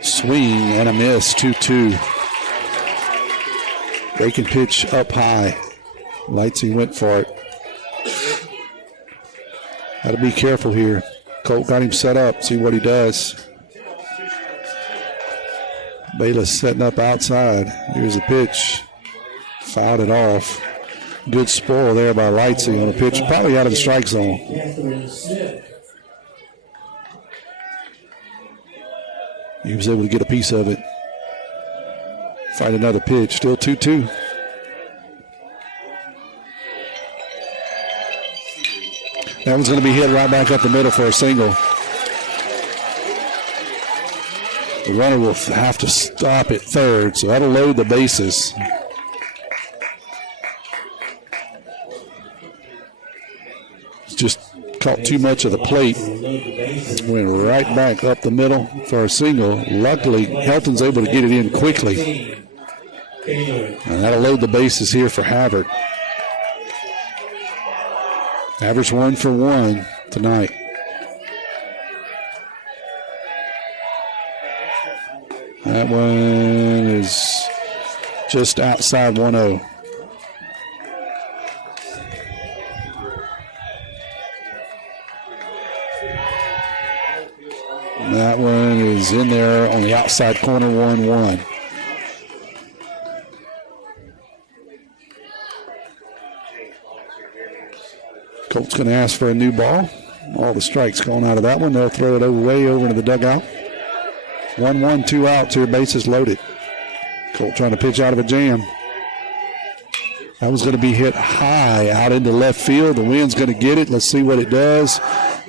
Swing and a miss, 2-2. Breaking pitch up high. Lightsey went for it. Got to be careful here. Colt got him set up. See what he does. Bayless setting up outside. Here's a pitch. Fouled it off. Good spoil there by Lightsey on a pitch. Probably out of the strike zone. He was able to get a piece of it. Find another pitch. Still 2-2. That one's going to be hit right back up the middle for a single. The runner will have to stop at third, so that'll load the bases. Just caught too much of the plate. Went right back up the middle for a single. Luckily, Helton's able to get it in quickly. And that'll load the bases here for Havard. Havard's 1 for 1 tonight. That one is just outside 1-0. That one is in there on the outside corner, 1-1. Colt's going to ask for a new ball. All the strikes going out of that one. They'll throw it way over into the dugout. 1-1, 2 outs here, bases loaded. Colt trying to pitch out of a jam. That was going to be hit high out into left field. The wind's going to get it. Let's see what it does.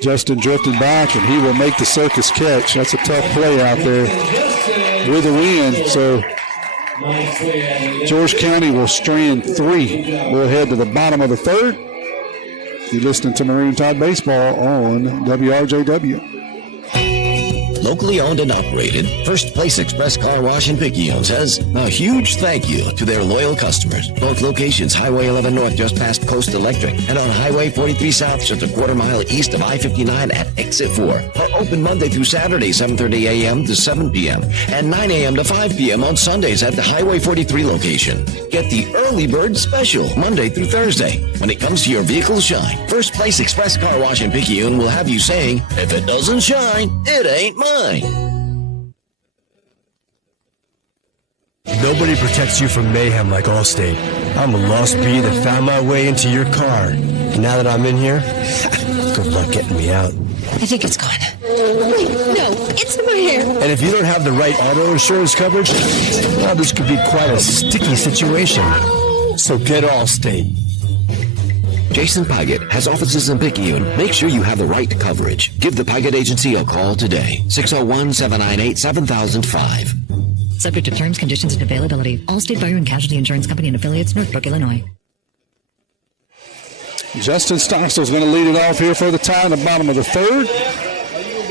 Justin drifting back, and he will make the circus catch. That's a tough play out there with the wind. So George County will strand 3. We'll head to the bottom of the third. You're listening to Maroon Tide Baseball on WRJW. Locally owned and operated, First Place Express Car Wash in Picayune says a huge thank you to their loyal customers. Both locations, Highway 11 North just past Coast Electric and on Highway 43 South just a quarter mile east of I-59 at Exit 4. Are open Monday through Saturday, 7:30 a.m. to 7 p.m. and 9 a.m. to 5 p.m. on Sundays at the Highway 43 location. Get the early bird special Monday through Thursday. When it comes to your vehicle's shine, First Place Express Car Wash in Picayune will have you saying, if it doesn't shine, it ain't mine. Nobody protects you from mayhem like Allstate. I'm a lost bee that found my way into your car. And now that I'm in here, good luck getting me out. I think it's gone. Wait, no, it's in my hair. And if you don't have the right auto insurance coverage, well, this could be quite a sticky situation. So get Allstate. Jason Pygott has offices in Picayune. Make sure you have the right coverage. Give the Pygott Agency a call today. 601-798-7005. Subject to terms, conditions, and availability. Allstate Fire and Casualty Insurance Company and affiliates, Northbrook, Illinois. Justin Stockstill's going to lead it off here for the tie in the bottom of the third.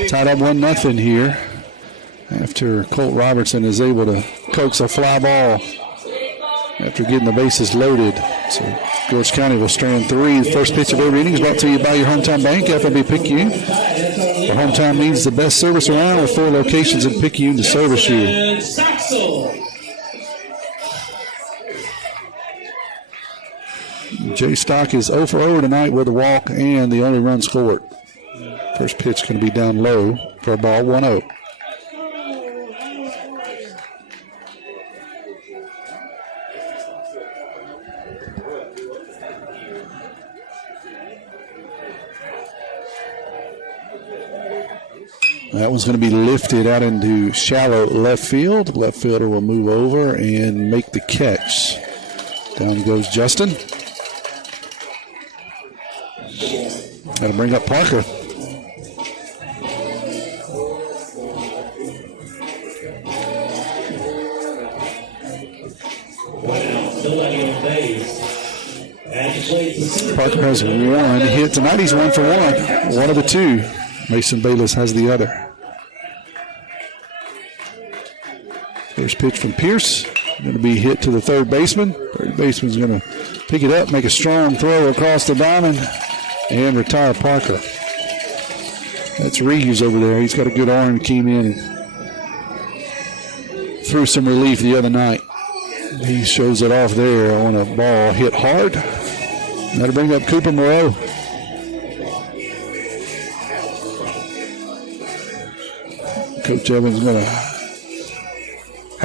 Tied up 1-0 here after Colt Robertson is able to coax a fly ball after getting the bases loaded. So George County will strand 3. The first pitch of every inning is brought to you by your hometown bank, FNB Picayune. Our hometown means the best service around with 4 locations in Picayune to service you. Jay Stock is 0 for 0 tonight with a walk and the only run scored. First pitch going to be down low for a ball, 1-0. That one's going to be lifted out into shallow left field. Left fielder will move over and make the catch. Down goes Justin. Got to bring up Parker. Parker has 1 hit tonight. He's 1 for 1. One of the 2. Mason Bayless has the other. First pitch from Pierce. Going to be hit to the third baseman. Third baseman's going to pick it up, make a strong throw across the diamond, and retire Parker. That's Reeves over there. He's got a good arm. Came in and threw some relief the other night. He shows it off there on a ball hit hard. That'll bring up Cooper Moreau. Coach Evans is going to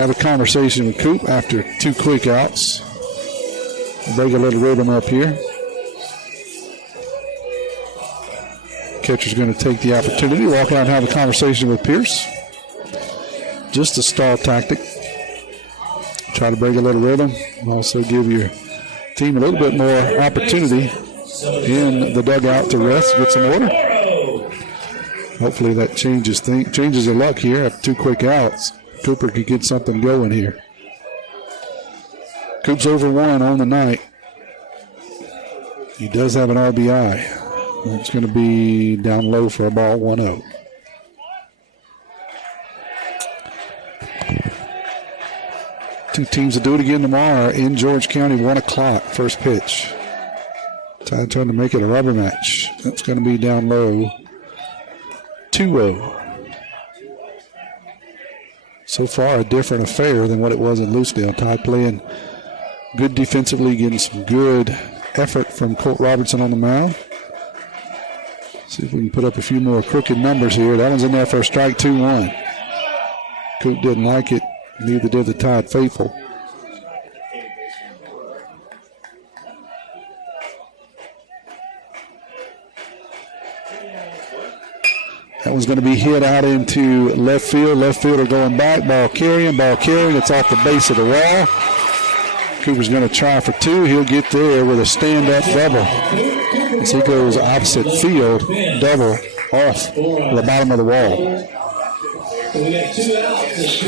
have a conversation with Coop after 2 quick outs. Break a little rhythm up here. Catcher's going to take the opportunity, walk out and have a conversation with Pierce. Just a stall tactic. Try to break a little rhythm. Also give your team a little bit more opportunity in the dugout to rest, get some order. Hopefully that changes their luck here. After 2 quick outs, Cooper could get something going here. Coop's over 1 on the night. He does have an RBI. It's going to be down low for a ball, 1-0. Two teams to do it again tomorrow in George County, 1 o'clock, first pitch. Tide trying to make it a rubber match. That's going to be down low, 2-0. So far, a different affair than what it was in Lucedale. Tide playing good defensively, getting some good effort from Colt Robertson on the mound. See if we can put up a few more crooked numbers here. That one's in there for a strike, 2-1. Coop didn't like it. Neither did the Tide faithful. That one's going to be hit out into left field. Left fielder going back. Ball carrying. It's off the base of the wall. Cooper's going to try for 2. He'll get there with a stand-up double. As he goes opposite field, double off the bottom of the wall. So we got 2 outs.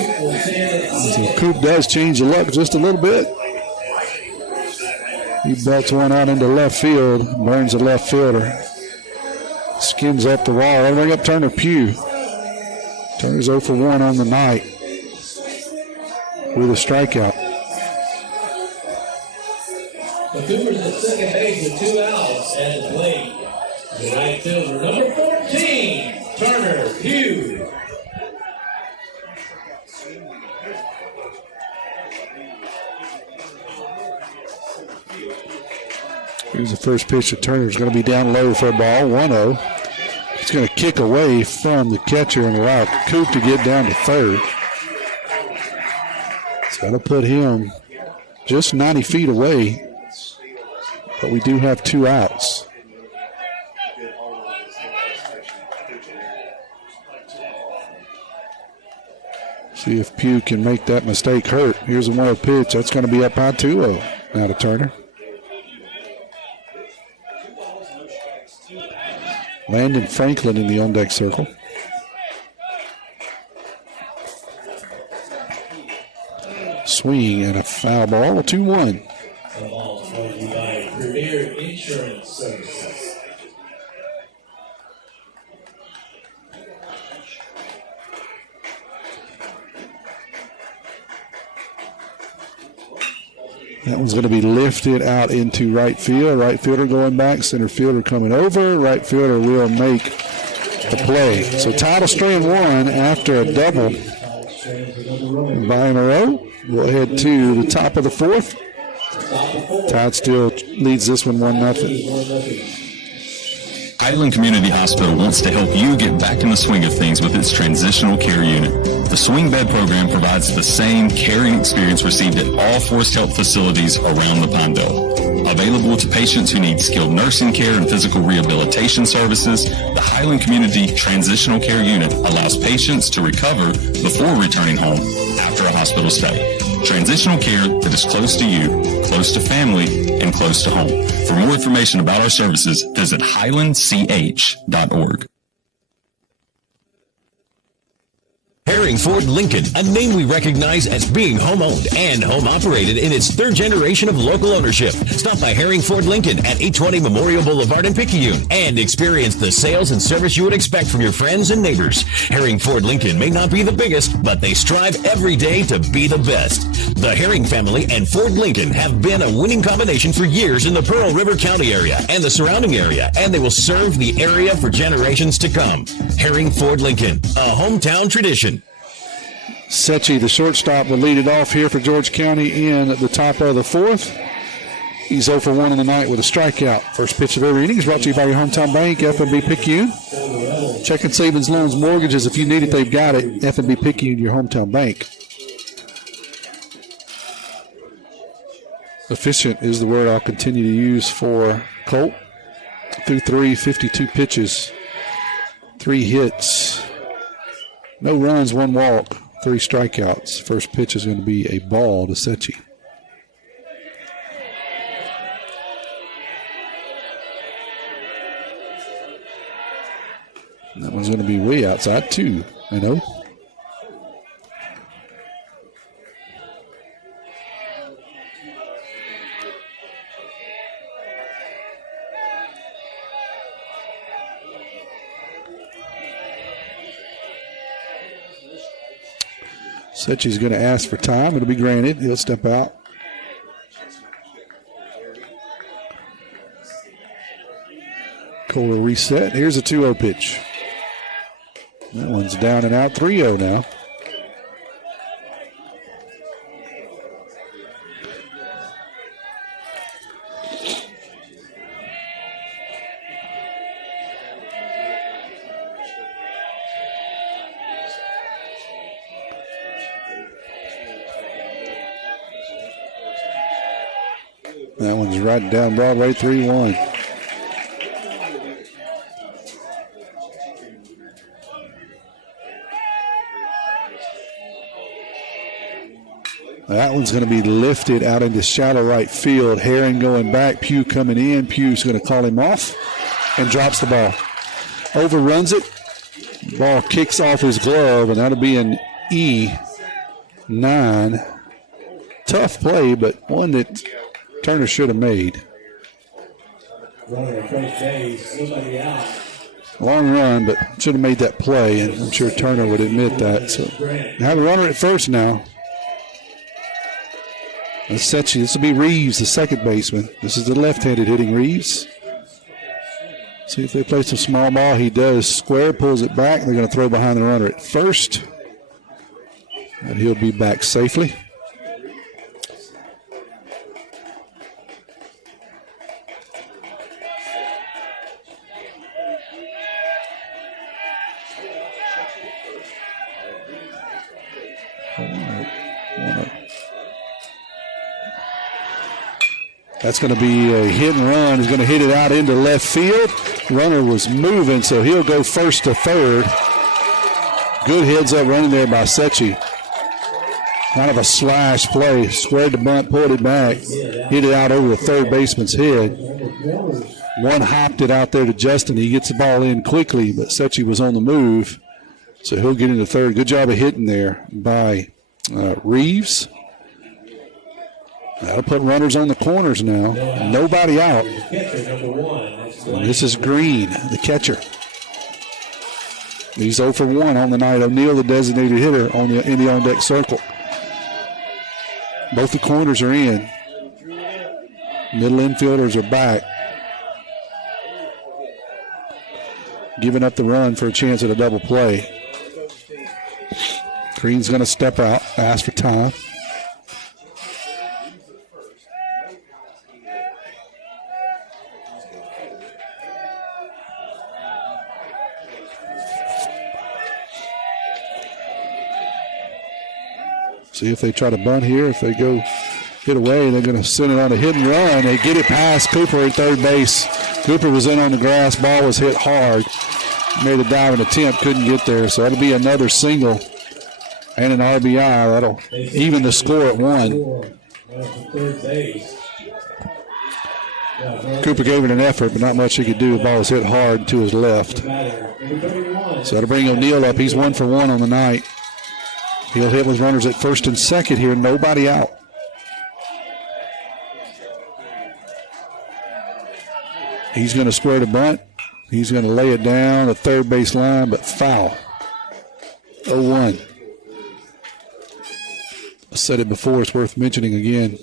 So Coop does change the luck just a little bit. He belts one out into left field, burns the left fielder. Skins up the wall. They'll bring up Turner Pugh. Turner's 0 for 1 on the night with a strikeout. So Cooper's at second base with 2 outs at the plate. The right fielder, number 14, Turner Pugh. Here's the first pitch to Turner. It's going to be down low for a ball, 1-0. It's going to kick away from the catcher and allow Coop to get down to third. It's going to put him just 90 feet away, but we do have 2 outs. See if Pugh can make that mistake hurt. Here's a 1-0 pitch. That's going to be up high, 2-0 now to Turner. Landon Franklin in the on-deck circle. Swing and a foul ball, 2-1. The ball is brought to you by Premier Insurance Services. That one's going to be lifted out into right field. Right fielder going back, center fielder coming over. Right fielder will make the play. So Tide will string 1 after a double by Monroe. We'll head to the top of the 4th. Tide still leads this one 1-0. Highland Community Hospital wants to help you get back in the swing of things with its transitional care unit. The swing bed program provides the same caring experience received at all Forest Health facilities around the Pine Belt. Available to patients who need skilled nursing care and physical rehabilitation services, the Highland Community Transitional Care Unit allows patients to recover before returning home after a hospital stay. Transitional care that is close to you, close to family, and close to home. For more information about our services, visit highlandch.org. Herring Ford Lincoln, a name we recognize as being home-owned and home-operated in its 3rd generation of local ownership. Stop by Herring Ford Lincoln at 820 Memorial Boulevard in Picayune and experience the sales and service you would expect from your friends and neighbors. Herring Ford Lincoln may not be the biggest, but they strive every day to be the best. The Herring family and Ford Lincoln have been a winning combination for years in the Pearl River County area and the surrounding area, and they will serve the area for generations to come. Herring Ford Lincoln, a hometown tradition. Secchi, the shortstop, will lead it off here for George County in the top of the 4th. He's 0 for 1 in the night with a strikeout. First pitch of every inning is brought to you by your hometown bank, F&B Picayune. Checking savings, loans, mortgages. If you need it, they've got it. F&B Picayune, your hometown bank. Efficient is the word I'll continue to use for Colt. Through 52 pitches, 3 hits, no runs, 1 walk, 3 strikeouts. First pitch is going to be a ball to Secchi. going to be way outside, 2-0. Setchy's going to ask for time. It'll be granted. He'll step out. Kohler reset. Here's a 2-0 pitch. That one's down and out. 3-0 now. That one's right down Broadway, 3-1. That one's going to be lifted out into shallow right field. Herring going back, Pugh coming in. Pugh's going to call him off and drops the ball. Overruns it. Ball kicks off his glove, and that'll be an E9. Tough play, but one that Turner should have made. Runner at first base, nobody out. Long run, but should have made that play, and I'm sure Turner would admit that. So now the runner at first now. Let's set you. This will be Reeves, the second baseman. This is the left-handed hitting Reeves. See if they play some small ball. He does. Square, pulls it back. They're going to throw behind the runner at first. And he'll be back safely. That's going to be a hit and run. He's going to hit it out into left field. Runner was moving, so he'll go first to third. Good heads up running there by Setchy. Kind of a slash play. Squared the bunt, pulled it back, hit it out over the third baseman's head. One hopped it out there to Justin. He gets the ball in quickly, but Setchy was on the move, so he'll get into third. Good job of hitting there by Reeves. That'll put runners on the corners now. Nobody out. And this is Green, the catcher. He's 0 for 1 on the night. O'Neal, the designated hitter, in the on-deck circle. Both the corners are in. Middle infielders are back. Giving up the run for a chance at a double play. Green's going to step out, ask for time. See if they try to bunt here. If they go hit away, they're going to send it on a hit and run. They get it past Cooper at third base. Cooper was in on the grass. Ball was hit hard. Made a diving attempt, couldn't get there. So that'll be another single and an RBI. That'll even the score at 1. Cooper gave it an effort, but not much he could do. The ball was hit hard to his left. So that'll bring O'Neal up. He's 1 for 1 on the night. He'll hit with runners at first and second here. Nobody out. He's going to square the bunt. He's going to lay it down at third base line, but foul. 0-1. I said it before. It's worth mentioning again.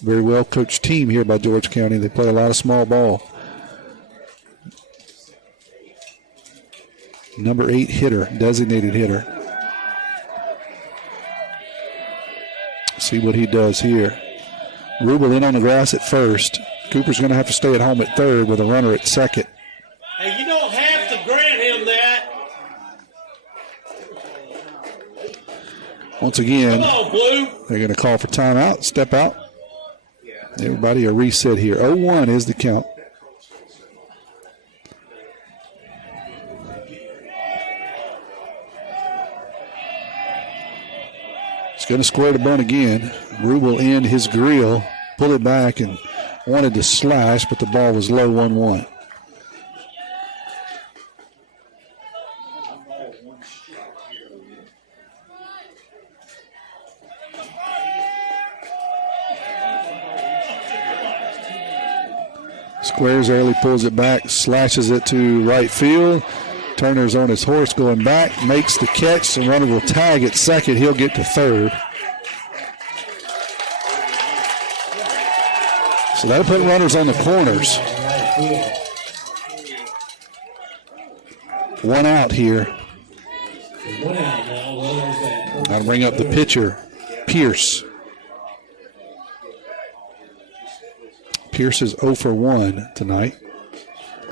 Very well coached team here by George County. They play a lot of small ball. Number 8 hitter, designated hitter. See what he does here. Rubel in on the grass at first. Cooper's going to have to stay at home at third with a runner at second. Hey, you don't have to grant him that. Once again, Come on, Blue. They're going to call for timeout, step out. Everybody a reset here. 0-1 is the count. Going to square the bunt again. Rubel in his grill, pull it back and wanted to slash, but the ball was low. 1-1. Squares early, pulls it back, slashes it to right field. Turner's on his horse going back, makes the catch. The runner will tag at second. He'll get to third. So that'll put runners on the corners. One out here. I'll bring up the pitcher, Pierce. Pierce is 0 for 1 tonight.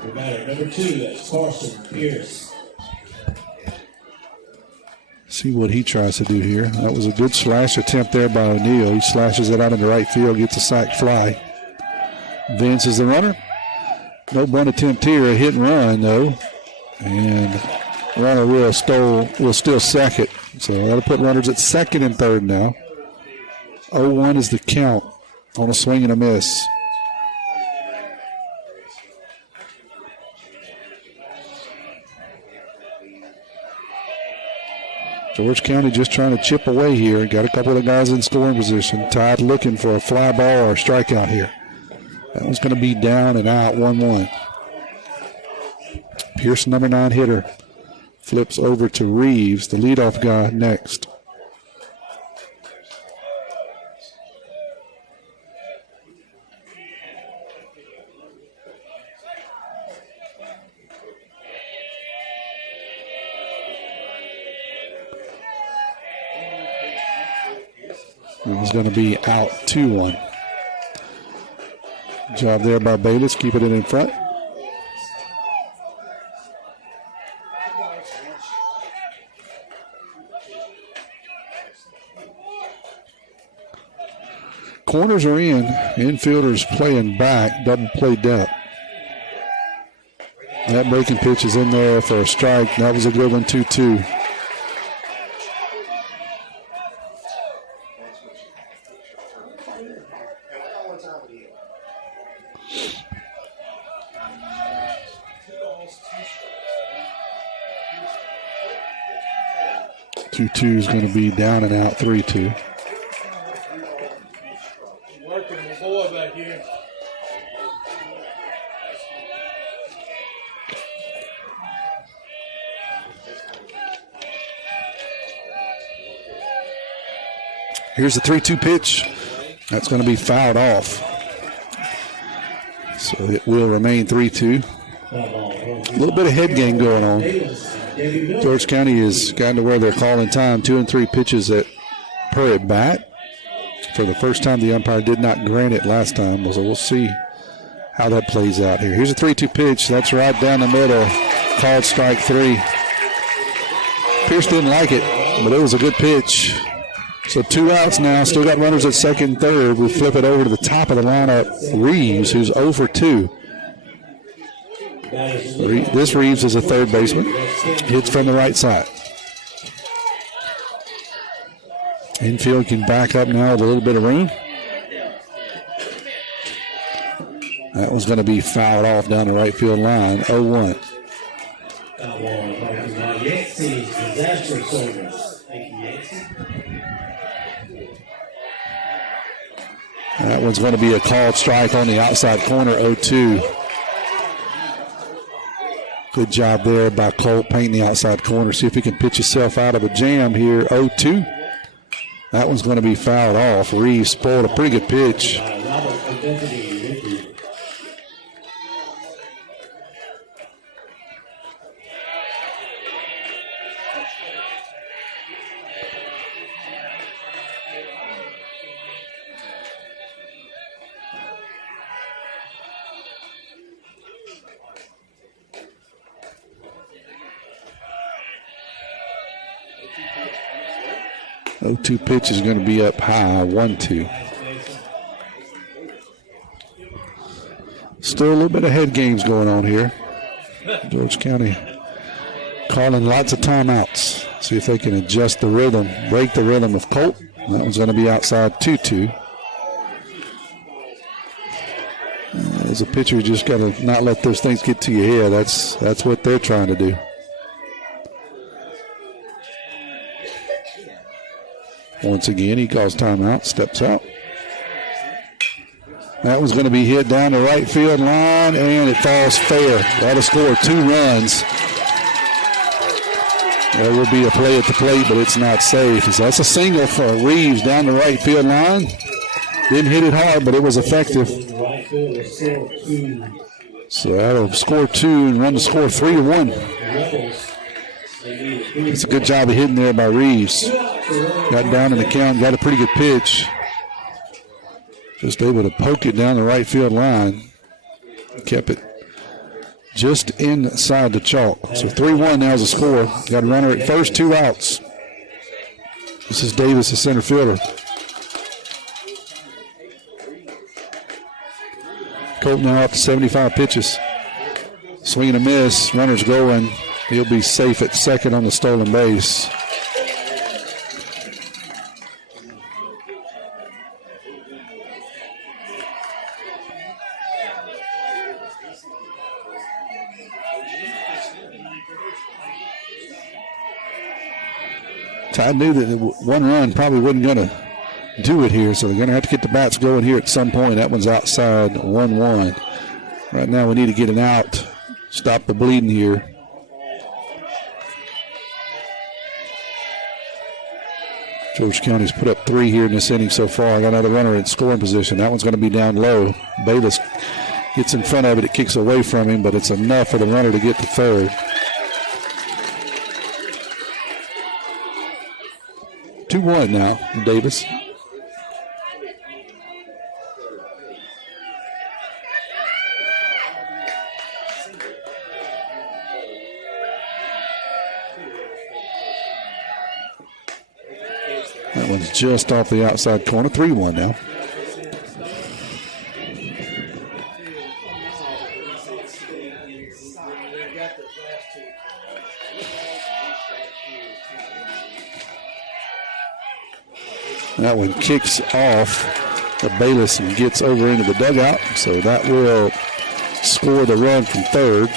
The batter, number 2, that's Carson Pierce. See what he tries to do here. That was a good slash attempt there by O'Neal. He slashes it out into right field, gets a sac fly. Vince is the runner. No bunt attempt here, a hit and run though. And runner will still second. So that'll put runners at second and third now. 0-1 is the count on a swing and a miss. George County just trying to chip away here. Got a couple of guys in scoring position. Todd looking for a fly ball or a strikeout here. That one's going to be down and out, 1-1. Pierce, number 9 hitter, flips over to Reeves, the leadoff guy, next. It's going to be out 2-1. Job there by Bayless, keeping it in front. Corners are in. Infielders playing back. Double play depth. That breaking pitch is in there for a strike. That was a good one, 2-2. Two is going to be down and out, 3-2. Working the boy back here. Here's the 3-2 pitch. That's going to be fouled off. So it will remain 3-2. A little bit of head game going on. George County has gotten to where they're calling time 2 and 3 pitches per at bat. For the first time, the umpire did not grant it last time. So we'll see how that plays out here. Here's a 3-2 pitch. That's right down the middle. Called strike 3. Pierce didn't like it, but it was a good pitch. So 2 outs now. Still got runners at second and third. We flip it over to the top of the lineup. Reeves, who's 0 for 2. This Reeves is a third baseman. Hits from the right side. Infield can back up now with a little bit of room. That was going to be fouled off down the right field line. 0-1. That one's going to be a called strike on the outside corner, 0-2. Good job there by Colt painting the outside corner. See if he can pitch himself out of a jam here, 0-2. That one's going to be fouled off. Reeves spoiled a pretty good pitch. 0-2 pitch is going to be up high, 1-2. Still a little bit of head games going on here. George County calling lots of timeouts. See if they can adjust the rhythm, break the rhythm of Colt. That one's going to be outside, 2-2. As a pitcher, you just got to not let those things get to your head. That's what they're trying to do. Once again, he calls timeout, steps out. That was going to be hit down the right field line, and it falls fair. That'll score 2 runs. There will be a play at the plate, but it's not safe. So that's a single for Reeves down the right field line. Didn't hit it hard, but it was effective. So that'll score 2 and run the score 3-1. It's a good job of hitting there by Reeves. Got down in the count, got a pretty good pitch. Just able to poke it down the right field line. Kept it just inside the chalk. So 3-1 now is the score. Got a runner at first, 2 outs. This is Davis, the center fielder. Colt now up to 75 pitches. Swing and a miss. Runner's going. He'll be safe at second on the stolen base. I knew that 1 run probably wasn't going to do it here, so they're going to have to get the bats going here at some point. That one's outside, 1-1. Right now we need to get an out, stop the bleeding here. George County's put up 3 here in this inning so far. Got another runner in scoring position. That one's going to be down low. Bayless gets in front of it. It kicks away from him, but it's enough for the runner to get to third. 2-1 now, Davis. That one's just off the outside corner. 3-1 now. That one kicks off the Bayless and gets over into the dugout, so that will score the run from third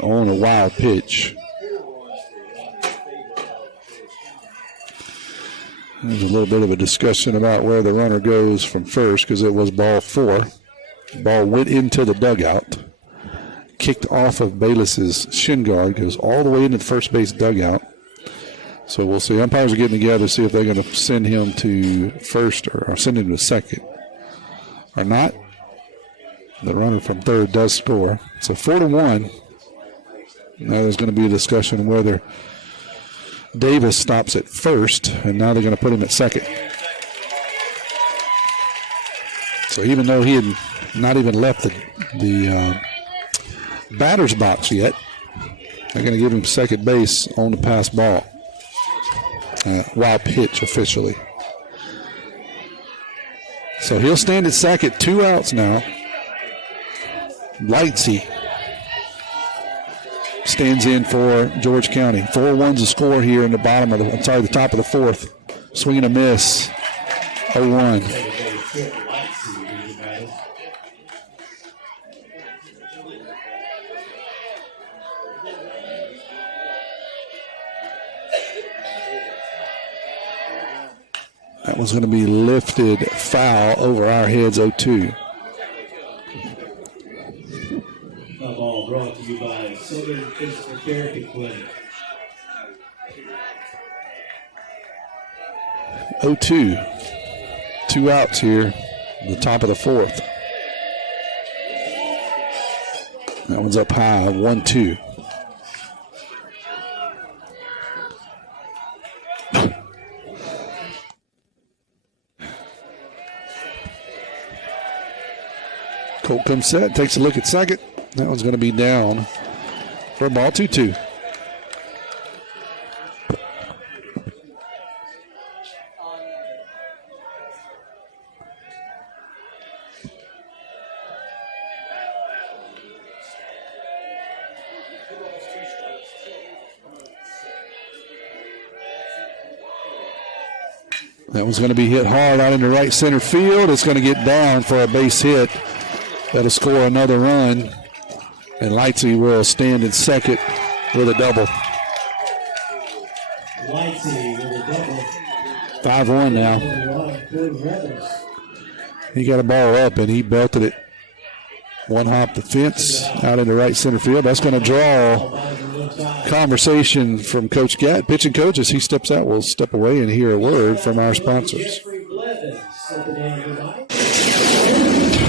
on a wild pitch. There's a little bit of a discussion about where the runner goes from first because it was ball 4. The ball went into the dugout, kicked off of Bayless's shin guard, goes all the way into the first base dugout. So we'll see. Umpires are getting together, see if they're going to send him to first or send him to second or not. The runner from third does score. So 4-1. Now there's going to be a discussion whether Davis stops at first, and now they're going to put him at second. So even though he had not even left the batter's box yet, they're going to give him second base on the pass ball. Wild pitch officially. So he'll stand at second. 2 outs now. Lightsey stands in for George County. 4-1's the score here in the top of the 4th. Swing and a miss. 0-1. That one's going to be lifted foul over our heads, 0-2. A ball brought to you by Southern Physical Therapy Clinic. 0-2. 2 outs here, the top of the 4th. That one's up high, 1-2. Colt comes set, takes a look at second. That one's going to be down for a ball, 2-2. That one's going to be hit hard out into right center field. It's going to get down for a base hit. That'll score another run. And Lightsey will stand in second with a double. Lightsey with a double. 5-1 now. He got a ball up and he belted it. One hop the fence out into right center field. That's going to draw conversation from Coach Gatt, pitching coach. As he steps out, we'll step away and hear a word from our sponsors.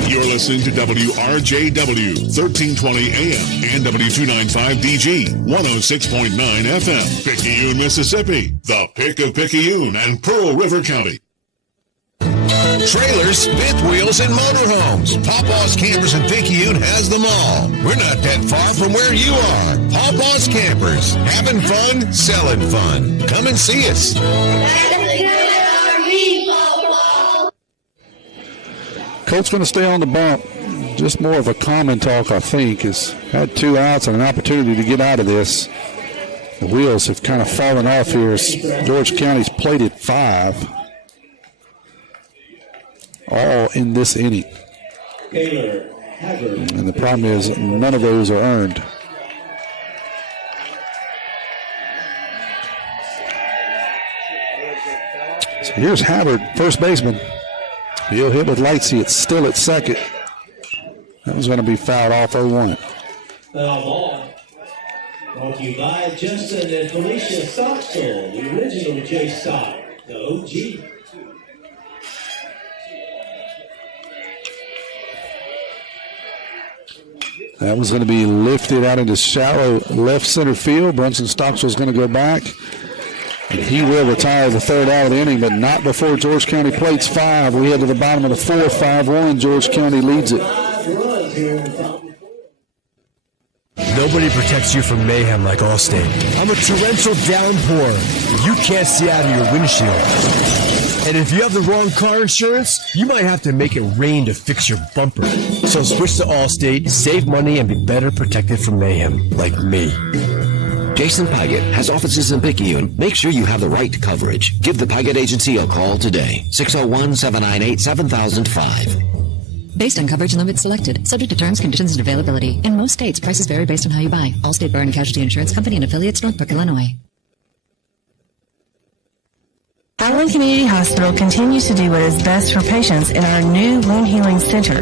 You're listening to WRJW, 1320 AM and W295DG, 106.9 FM, Picayune, Mississippi, the pick of Picayune and Pearl River County. Trailers, fifth wheels, and motorhomes. Pawpaw's Campers in Picayune has them all. We're not that far from where you are. Pawpaw's Campers, having fun, selling fun. Come and see us. Colt's going to stay on the bump. Just more of a common talk, I think. Has had 2 outs and an opportunity to get out of this. The wheels have kind of fallen off here as George County's plated 5. All in this inning. And the problem is none of those are earned. So here's Howard, first baseman. He'll hit with Lightsey. It's still at second. That was going to be fouled off 0-1. Foul ball. Brought to you by Justin and Felicia Stockstill, the original J Stock, the OG. That was going to be lifted out into shallow left center field. Brunson Stockstill is going to go back. And he will retire the third out of the inning, but not before George County plates 5. We head to the bottom of the 4th, 5-1. George County leads it. Nobody protects you from mayhem like Allstate. I'm a torrential downpour. You can't see out of your windshield. And if you have the wrong car insurance, you might have to make it rain to fix your bumper. So switch to Allstate, save money, and be better protected from mayhem like me. Jason Paget has offices in Picayune. Make sure you have the right coverage. Give the Paget Agency a call today. 601-798-7005. Based on coverage and limits selected, subject to terms, conditions, and availability. In most states, prices vary based on how you buy. Allstate Bar and Casualty Insurance Company and affiliates, Northbrook, Illinois. Highland Community Hospital continues to do what is best for patients in our new wound healing center.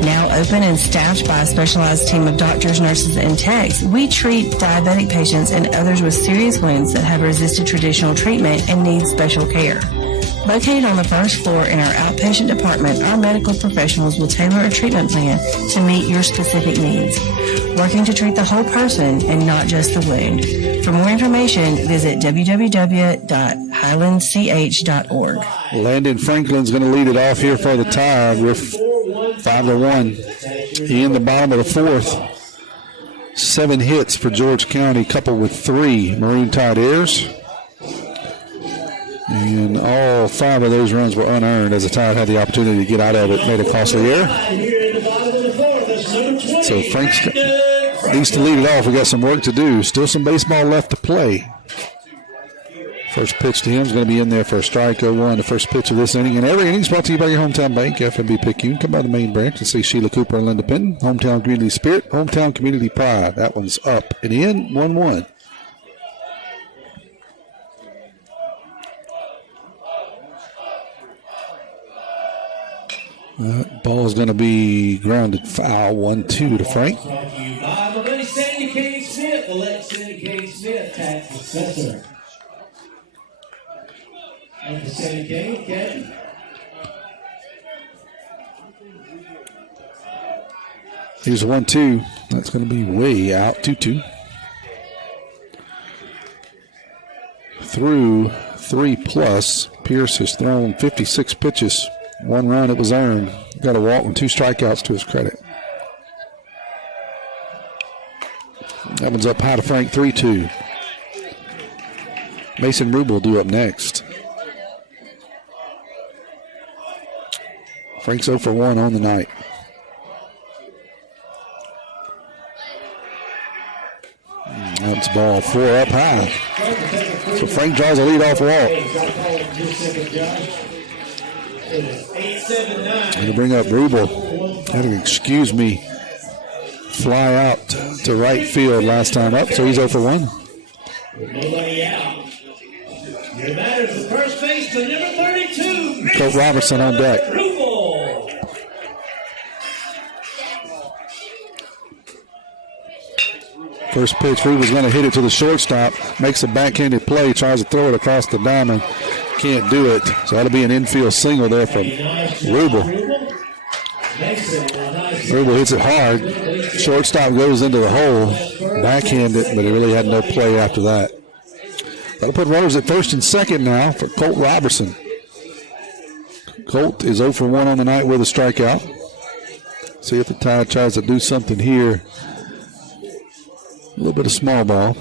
Now open and staffed by a specialized team of doctors, nurses, and techs, we treat diabetic patients and others with serious wounds that have resisted traditional treatment and need special care. Located on the first floor in our outpatient department, our medical professionals will tailor a treatment plan to meet your specific needs, working to treat the whole person and not just the wound. For more information, visit www.highlandch.org. Landon Franklin's going to lead it off here for the Tide with 5-1 in the bottom of the 4th. 7 hits for George County, coupled with 3 Maroon Tide errors. And all 5 of those runs were unearned as the Tide had the opportunity to get out of it, made a costly error. So Franks needs to lead it off. We got some work to do. Still some baseball left to play. First pitch to him is going to be in there for a strike. 0-1, the first pitch of this inning. And every inning is brought to you by your hometown bank, FNB Picayune. Come by the main branch and see Sheila Cooper and Linda Penn. Hometown community spirit, hometown community pride. That one's up and in, 1-1. Ball is going to be grounded foul, 1-2 to Frank. Brought to you by the late Sandy Kane Smith, the late Sandy Kane Smith tax assessor. Thank you, Sandy Kane. Okay. Here's a 1-2. That's going to be way out, 2-2. Through 3+, Pierce has thrown 56 pitches. 1 run, it was earned. Got a walk and 2 strikeouts to his credit. That one's up high to Frank, 3-2. Mason Rube will do up next. Frank's 0 for 1 on the night. That's ball 4 up high. So Frank draws a leadoff walk. Going to bring up Rubel. Excuse me. fly out to right field last time up, so he's 0 for 1. Nobody out. Your batter is the first baseman, number 32. Colt Robertson on deck. First pitch, Rubel's going to hit it to the shortstop, makes a backhanded play, tries to throw it across the diamond, can't do it. So that'll be an infield single there from Rubel. Rubel hits it hard. Shortstop goes into the hole, backhanded, but he really had no play after that. That'll put runners at first and second now for Colt Robertson. Colt is 0 for 1 on the night with a strikeout. See if the Tide tries to do something here. A little bit of small ball.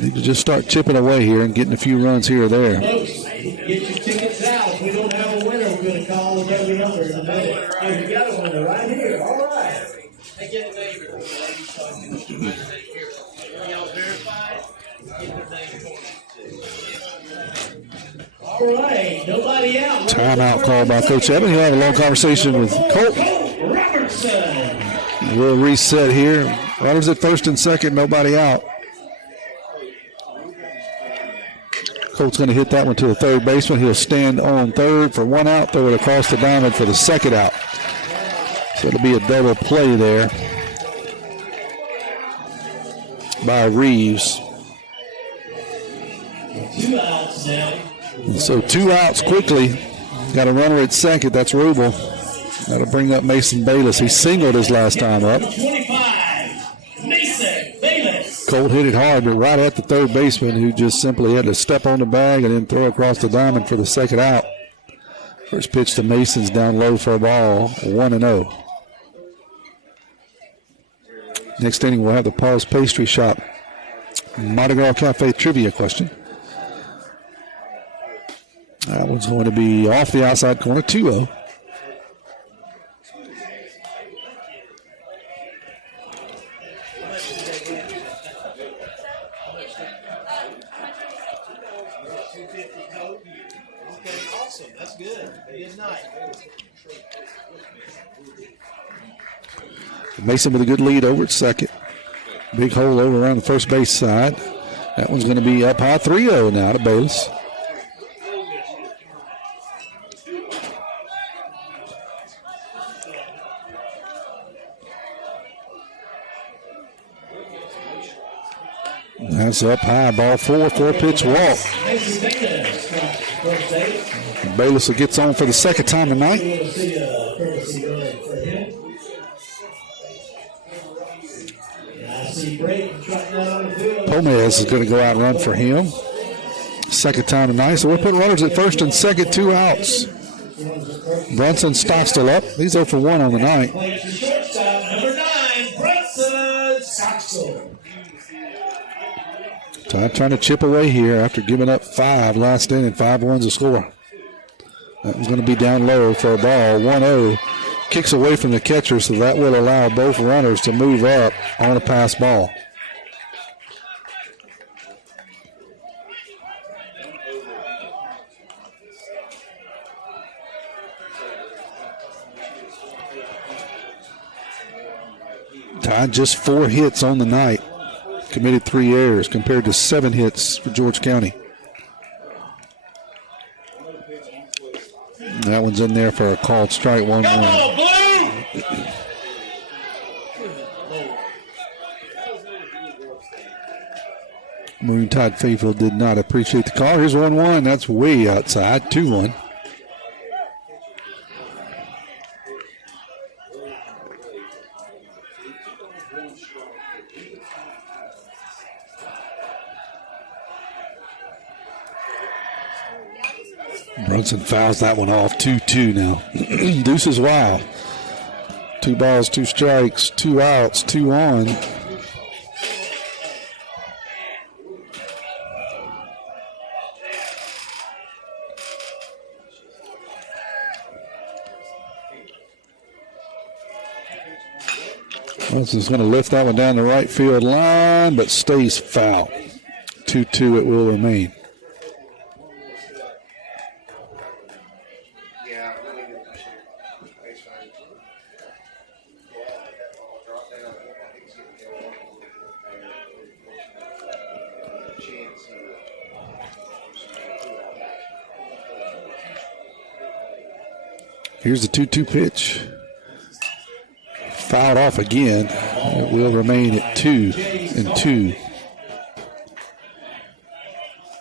Need to just start chipping away here and getting a few runs here or there. Folks, get your tickets out. If we don't have a winner, we're going to call the every number in a minute. Oh, we got a winner right here. All right. All right. Nobody out. Timeout call by Coach Evan. He'll have a long conversation with Colt. Robertson. We'll reset here. Runners at first and second, nobody out. Colt's going to hit that one to the third baseman. He'll stand on third for 1 out, throw it across the diamond for the second out. So it'll be a double play there by Reeves. 2 outs now. So 2 outs quickly. Got a runner at second. That's Rubel. That'll bring up Mason Bayless. He singled his last time up. 25, Mason Bayless. Colt hit it hard, but right at the third baseman, who just simply had to step on the bag and then throw across the diamond for the second out. First pitch to Mason's down low for a ball, 1-0. Next inning, we'll have the Paul's Pastry Shop Mardi Gras Cafe trivia question. That one's going to be off the outside corner, 2-0. Mason with a good lead over at second. Big hole over around the first base side. That one's going to be up high, 3-0 now to Bayless. That's up high, ball 4, 4-pitch walk. Bayless gets on for the second time tonight. Pomez is going to go out and run for him. Second time tonight. So we're putting runners at first and second, 2 outs. Brunson Stockstill up. He's 0 for 1 on the night. Number 9, Brunson Stockstill. Tide trying to chip away here after giving up 5 last inning. 5-1's the score. That one's going to be down low for a ball. 1-0. Kicks away from the catcher, so that will allow both runners to move up on a pass ball. Tide just 4 hits on the night. Committed 3 errors compared to 7 hits for George County. That one's in there for a called strike, 1-1. Maroon Tide faithful did not appreciate the call. Here's 1-1. That's way outside. 2-1. Brunson fouls that one off. 2-2 now. Deuce is wild. 2 balls, 2 strikes, 2 outs, 2 on. Brunson's going to lift that one down the right field line, but stays foul. 2-2 it will remain. Here's the 2-2 pitch. Fouled off again. It will remain at 2-2.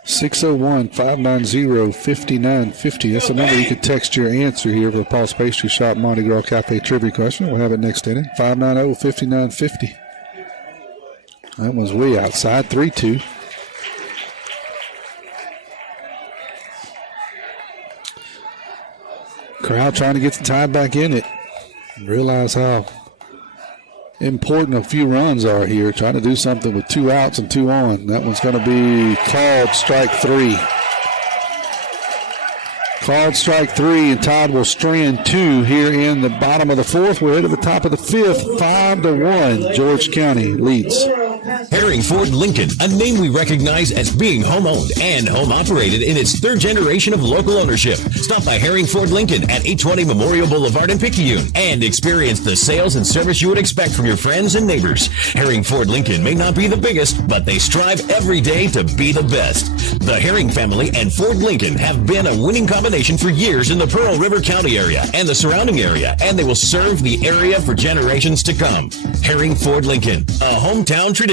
601-590-5950. That's the number you can text your answer here for Paul's Pastry Shop Mardi Gras Cafe trivia question. We'll have it next inning. 590-5950. That one's way outside. 3-2. Crowd trying to get the tie back in it. Realize how important a few runs are here. Trying to do something with 2 outs and 2 on. That one's going to be called strike 3. Called strike 3, and Todd will strand 2 here in the bottom of the 4th. We're headed to the top of the 5th. 5-1. George County leads. Herring Ford Lincoln, a name we recognize as being home-owned and home-operated in its 3rd generation of local ownership. Stop by Herring Ford Lincoln at 820 Memorial Boulevard in Picayune and experience the sales and service you would expect from your friends and neighbors. Herring Ford Lincoln may not be the biggest, but they strive every day to be the best. The Herring family and Ford Lincoln have been a winning combination for years in the Pearl River County area and the surrounding area, and they will serve the area for generations to come. Herring Ford Lincoln, a hometown tradition.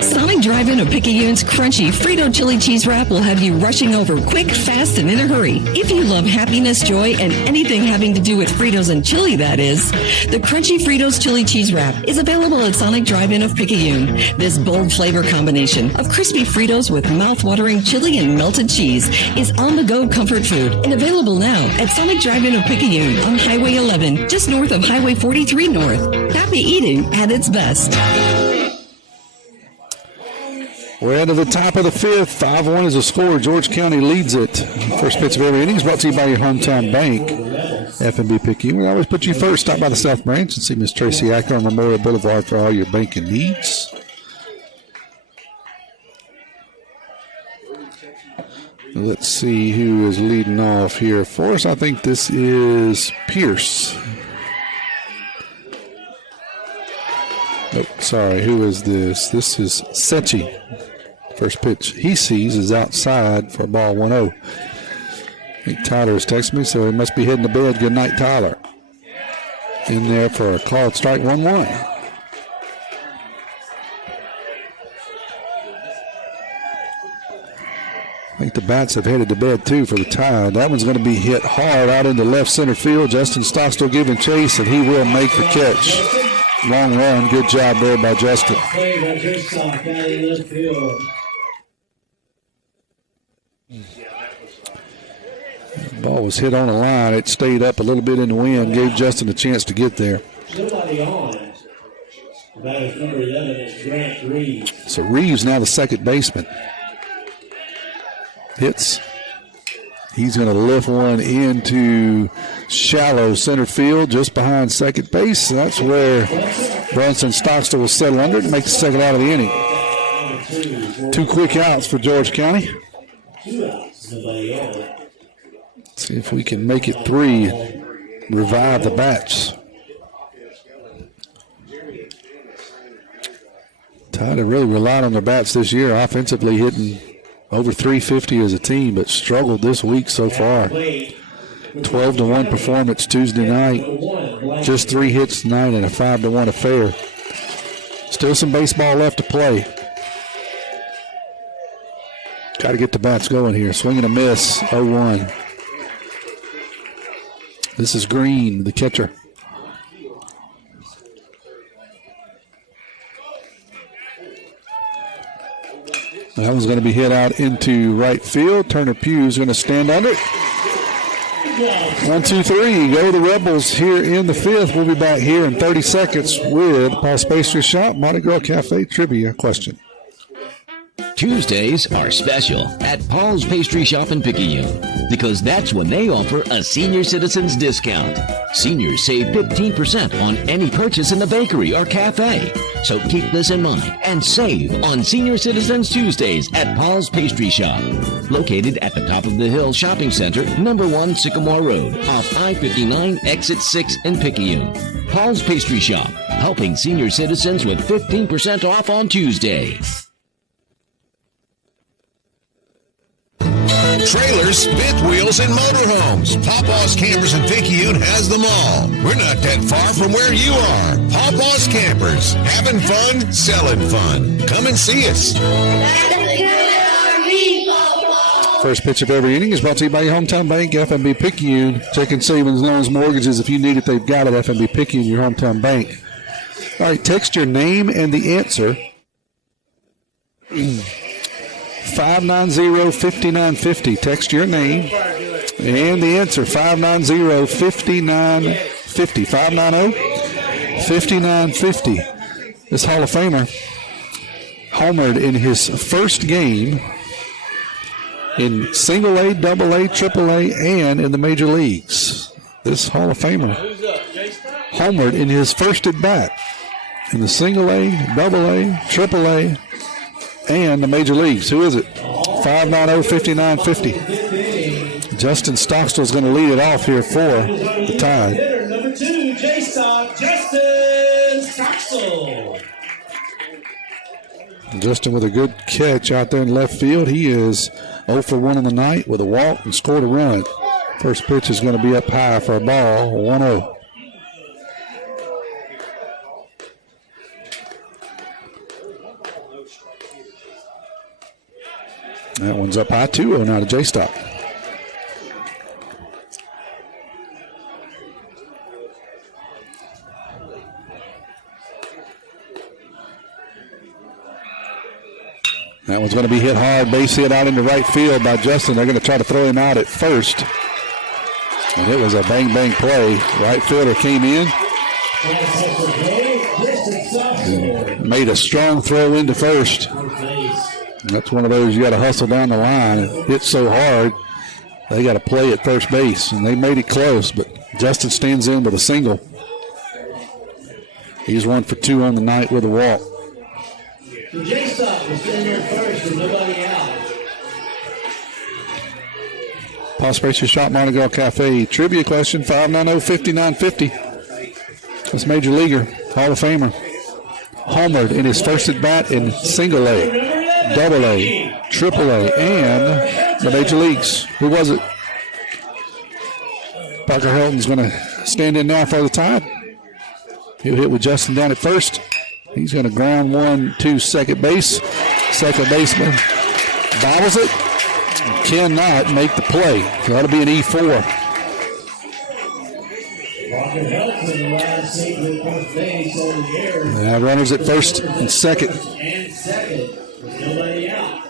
Sonic Drive-In of Picayune's crunchy Frito chili cheese wrap will have you rushing over quick, fast, and in a hurry. If you love happiness, joy, and anything having to do with Fritos and chili, that is, the crunchy Fritos chili cheese wrap is available at Sonic Drive-In of Picayune. This bold flavor combination of crispy Fritos with mouth-watering chili and melted cheese is on-the-go comfort food and available now at Sonic Drive-In of Picayune on Highway 11, just north of Highway 43 North. Happy eating at its best. We're at the top of the 5th. 5-1 is the score. George County leads it. First pitch of every inning is brought to you by your hometown bank, F&B Picayune. We always put you first. Stop by the South Branch and see Miss Tracy Acker on Memorial Boulevard for all your banking needs. Let's see who is leading off here for us. I think this is Pierce. Oh, sorry, who is this? This is Sechi. First pitch he sees is outside for ball 1-0. I think Tyler has texted me, so he must be heading to bed. Good night, Tyler. In there for a called strike 1-1. I think the bats have headed to bed, too, for the tie. That one's going to be hit hard out into left center field. Justin Stockstill giving chase, and he will make the catch. Long run. Good job there by Justin. The ball was hit on the line. It stayed up a little bit in the wind, gave Justin a chance to get there. Somebody on. Batter's number 11 is Grant Reeves. So Reeves now the second baseman. Hits. He's going to lift one into shallow center field just behind second base. That's where Brunson Stockstill will settle under it and make the second out of the inning. 2 quick outs for George County. 2 outs. Nobody on. See if we can make it 3 and revive the bats. Tide have really relied on their bats this year, offensively hitting over 350 as a team, but struggled this week so far. 12-1 performance Tuesday night. Just 3 hits tonight and a 5-1 affair. Still some baseball left to play. Got to get the bats going here. Swing and a miss, 0-1. This is Green, the catcher. That one's going to be hit out into right field. Turner Pugh is going to stand under it. 1, 2, 3. Go the Rebels here in the 5th. We'll be back here in 30 seconds with Paul's Pastry Shop Mardi Gras Cafe trivia question. Tuesdays are special at Paul's Pastry Shop in Picayune because that's when they offer a senior citizens discount. Seniors save 15% on any purchase in the bakery or cafe. So keep this in mind and save on Senior Citizens Tuesdays at Paul's Pastry Shop. Located at the top of the hill shopping center, number 1 Sycamore Road, off I-59, exit 6 in Picayune. Paul's Pastry Shop, helping senior citizens with 15% off on Tuesday. trailers, fifth wheels, and motorhomes. Pawpaw's Campers in Picayune has them all. We're not that far from where you are. Pawpaw's Campers, having fun, selling fun. Come and see us. First pitch of every inning is brought to you by your hometown bank, FNB Picayune. Checking savings, loans, mortgages. If you need it, they've got it. FNB Picayune, your hometown bank. All right, text your name and the answer. 590-5950. Text your name and the answer. 590-5950. 590-5950. This Hall of Famer homered in his first game in single A, double A, triple A, and in the major leagues. This Hall of Famer homered in his first at bat in the single A, double A, triple A, and the major leagues. Who is it? 590-5950. Justin Stockstill is going to lead it off here for the Tide. Hitter number 2, J-Stock, Justin Stockstill. Justin with a good catch out there in left field. He is 0 for 1 in the night with a walk and scored a run. First pitch is going to be up high for a ball, 1-0. That one's up high, 2-0 now to J-Stock. That one's going to be hit hard, base hit out into right field by Justin. They're going to try to throw him out at first. And it was a bang-bang play. Right fielder came in. And made a strong throw into first. That's one of those you got to hustle down the line. It hit so hard, they got to play at first base. And they made it close, but Justin stands in with a single. He's 1 for 2 on the night with a walk. J-Stock was in there first with nobody out. Paul Spacer Shop Monaco Cafe. Trivia question, 590-5950. This Major Leaguer, Hall of Famer, homered in his first at bat in single A, double A, triple A, and the Major Leagues. Who was it? Parker Helton's going to stand in now for the Tide. He'll hit with Justin down at first. He's going to ground one to second base. Second baseman bobbles it. Cannot make the play. That'll be an E4. Runners at first and second. And second, with nobody out.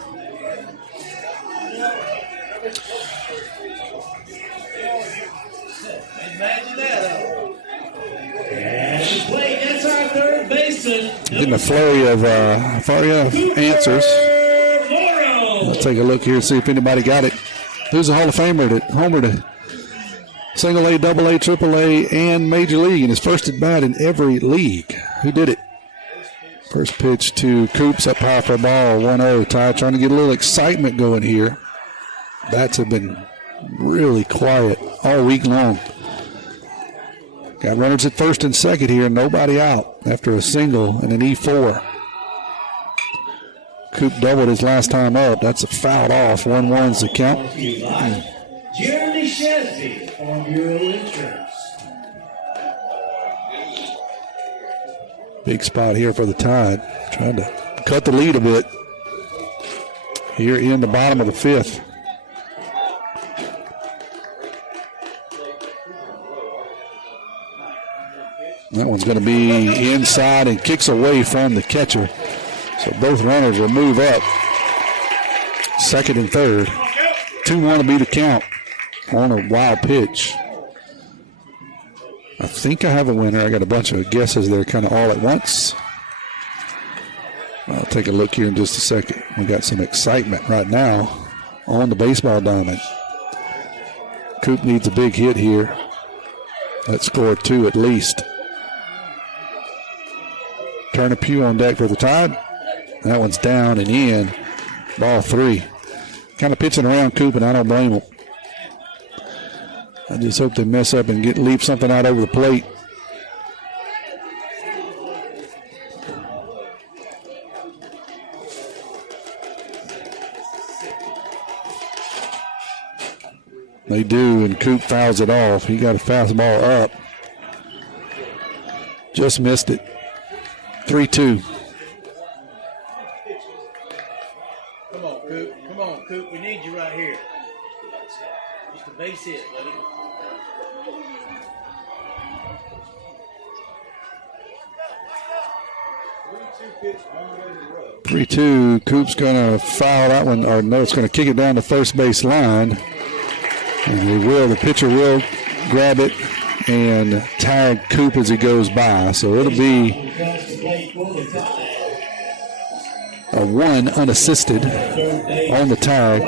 Imagine that. And the play, that's our third baseman. Getting a flurry of answers. Let's take a look here and see if anybody got it. Who's a Hall of Famer that homered a single A, double A, triple A, and Major League in his first at bat in every league? Who did it? First pitch to Coops up high for a ball, 1-0. Tide trying to get a little excitement going here. Bats have been really quiet all week long. Got runners at first and second here, nobody out after a single and an E4. Coop doubled his last time up. That's a fouled off. 1-1's the count. Jeremy Shesby, Farm Bureau Insurance. Big spot here for the Tide. Trying to cut the lead a bit here in the bottom of the fifth. That one's going to be inside and kicks away from the catcher. So both runners will move up. Second and third. 2-1 to be the count on a wild pitch. I think I have a winner. I got a bunch of guesses there kind of all at once. I'll take a look here in just a second. We got some excitement right now on the baseball diamond. Coop needs a big hit here. Let's score 2 at least. Turner Pugh on deck for the Tide. That one's down and in. Ball 3. Kind of pitching around Coop, and I don't blame him. I just hope they mess up and leave something out over the plate. They do, and Coop fouls it off. He got a fastball up. Just missed it. 3-2. Come on, Coop. Come on, Coop. We need you right here. Just a base hit, buddy. 3-2. Coop's going to foul that one, or no, it's going to kick it down the first base line. And they will. The pitcher will grab it and tag Coop as he goes by. So it'll be a 1 unassisted on the tag.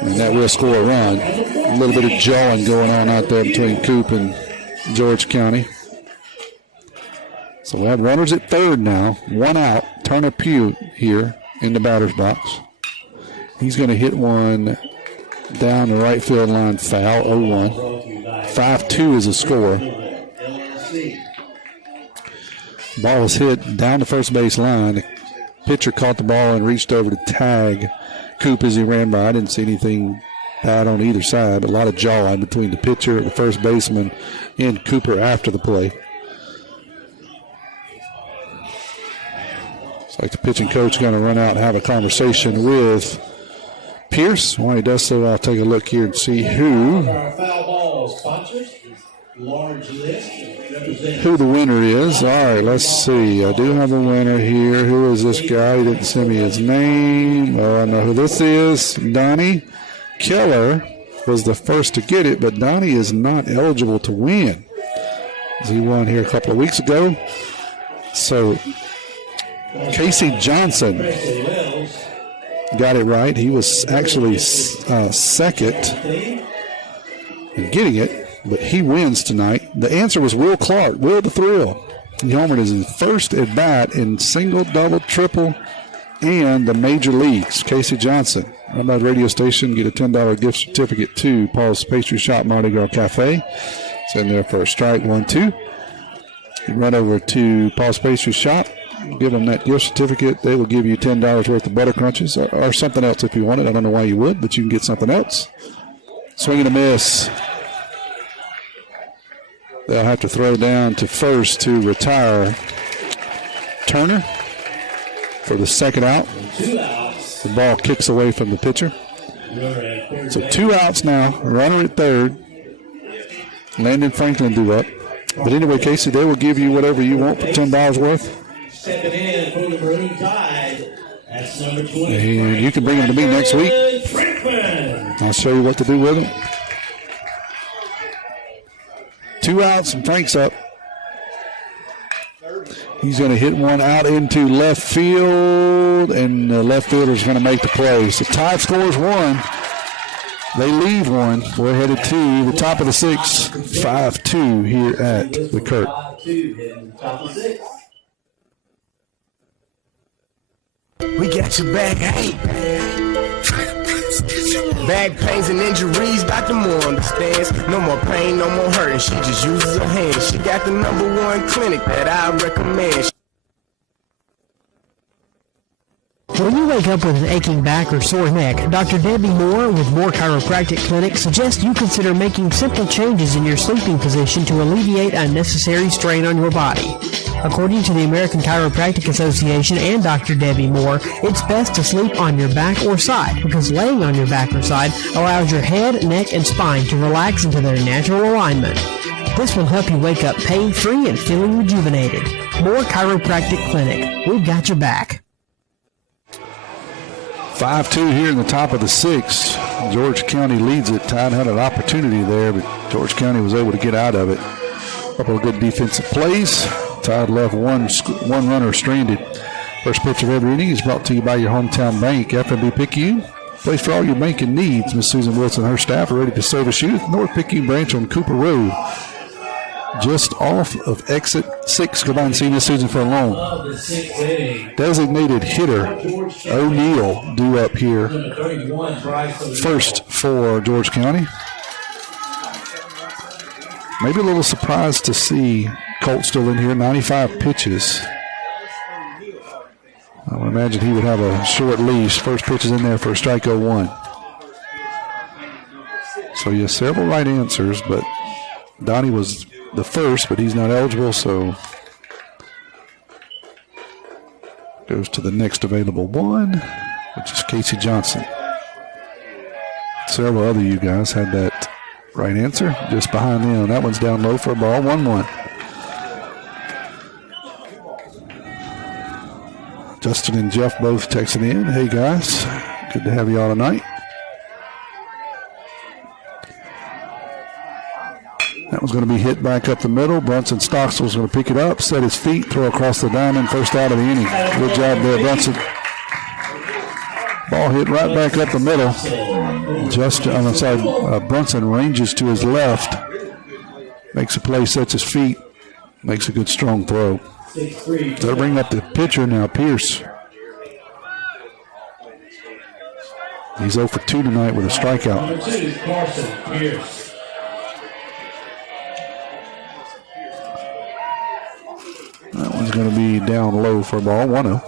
And that will score a run. A little bit of jawing going on out there between Coop and George County. So we have runners at third now. 1 out. Turner Pugh here in the batter's box. He's going to hit one down the right field line, foul, 0-1. 5-2 is the score. Ball was hit down the first base line. The pitcher caught the ball and reached over to tag Coop as he ran by. I didn't see anything bad on either side, but a lot of jawing between the pitcher, the first baseman, and Cooper after the play. It's like the pitching coach is going to run out and have a conversation with Pierce. While he does so, I'll take a look here and see who the winner is. All right, let's see. I do have a winner here. Who is this guy? He didn't send me his name. Oh, I know who this is. Donnie Keller was the first to get it, but Donnie is not eligible to win. He won here a couple of weeks ago. So Casey Johnson got it right. He was actually second in getting it, but he wins tonight. The answer was Will Clark, Will the Thrill. He homered his first at bat in single, double, triple, and the major leagues. Casey Johnson, on that radio station, get a $10 gift certificate to Paul's Pastry Shop, Mardi Gras Cafe. It's in there for a strike, 1-2. You run over to Paul's Pastry Shop, give them that gift certificate. They will give you $10 worth of butter crunches or something else if you want it. I don't know why you would, but you can get something else. Swing and a miss. They'll have to throw down to first to retire Turner for the second out. The ball kicks away from the pitcher. So 2 outs now. Runner at third. Landon Franklin due up. But anyway, Casey, they will give you whatever you want for $10 worth. Stepping in for the Maroon Tide. That's number 20. And you can bring them to me next week. I'll show you what to do with them. 2 outs and Frank's up. He's going to hit one out into left field, and the left fielder's going to make the play. So Tide scores 1. They leave 1. We're headed to the top of the 6th, 5-2 here at the Kirk. We got your back, hey. Back pains and injuries, Dr. Moore understands. No more pain, no more hurting. She just uses her hands. She got the #1 clinic that I recommend. When you wake up with an aching back or sore neck, Dr. Debbie Moore with Moore Chiropractic Clinic suggests you consider making simple changes in your sleeping position to alleviate unnecessary strain on your body. According to the American Chiropractic Association and Dr. Debbie Moore, it's best to sleep on your back or side because laying on your back or side allows your head, neck, and spine to relax into their natural alignment. This will help you wake up pain-free and feeling rejuvenated. Moore Chiropractic Clinic. We've got your back. 5-2 here in the top of the 6th. George County leads it. Tide had an opportunity there, but George County was able to get out of it. A couple of good defensive plays. Tide left one runner stranded. First pitch of every inning is brought to you by your hometown bank, FNB Picayune. Place for all your banking needs. Miss Susan Wilson and her staff are ready to service you at the North Picayune branch on Cooper Road. Just off of exit 6. Go by and see Miss Susan for a loan. Designated hitter O'Neal due up here. First for George County. Maybe a little surprised to see Colt still in here. 95 pitches. I want to imagine he would have a short leash. First pitch is in there for a strike 0-1. So he has several right answers, but Donnie was the first, but he's not eligible, so goes to the next available one, which is Casey Johnson. Several other you guys had that right answer just behind them. That one's down low for a ball, 1-1. Justin and Jeff both texting in. Hey guys, good to have you all tonight. That was going to be hit back up the middle. Brunson Stockstill was going to pick it up, set his feet, throw across the diamond, first out of the inning. Good job there, Brunson. Ball hit right back up the middle. Brunson ranges to his left, makes a play, sets his feet, makes a good strong throw. That'll bring up the pitcher now, Pierce. He's 0 for 2 tonight with a strikeout. Number 2 is Carson Pierce. That one's going to be down low for a ball, 1-0.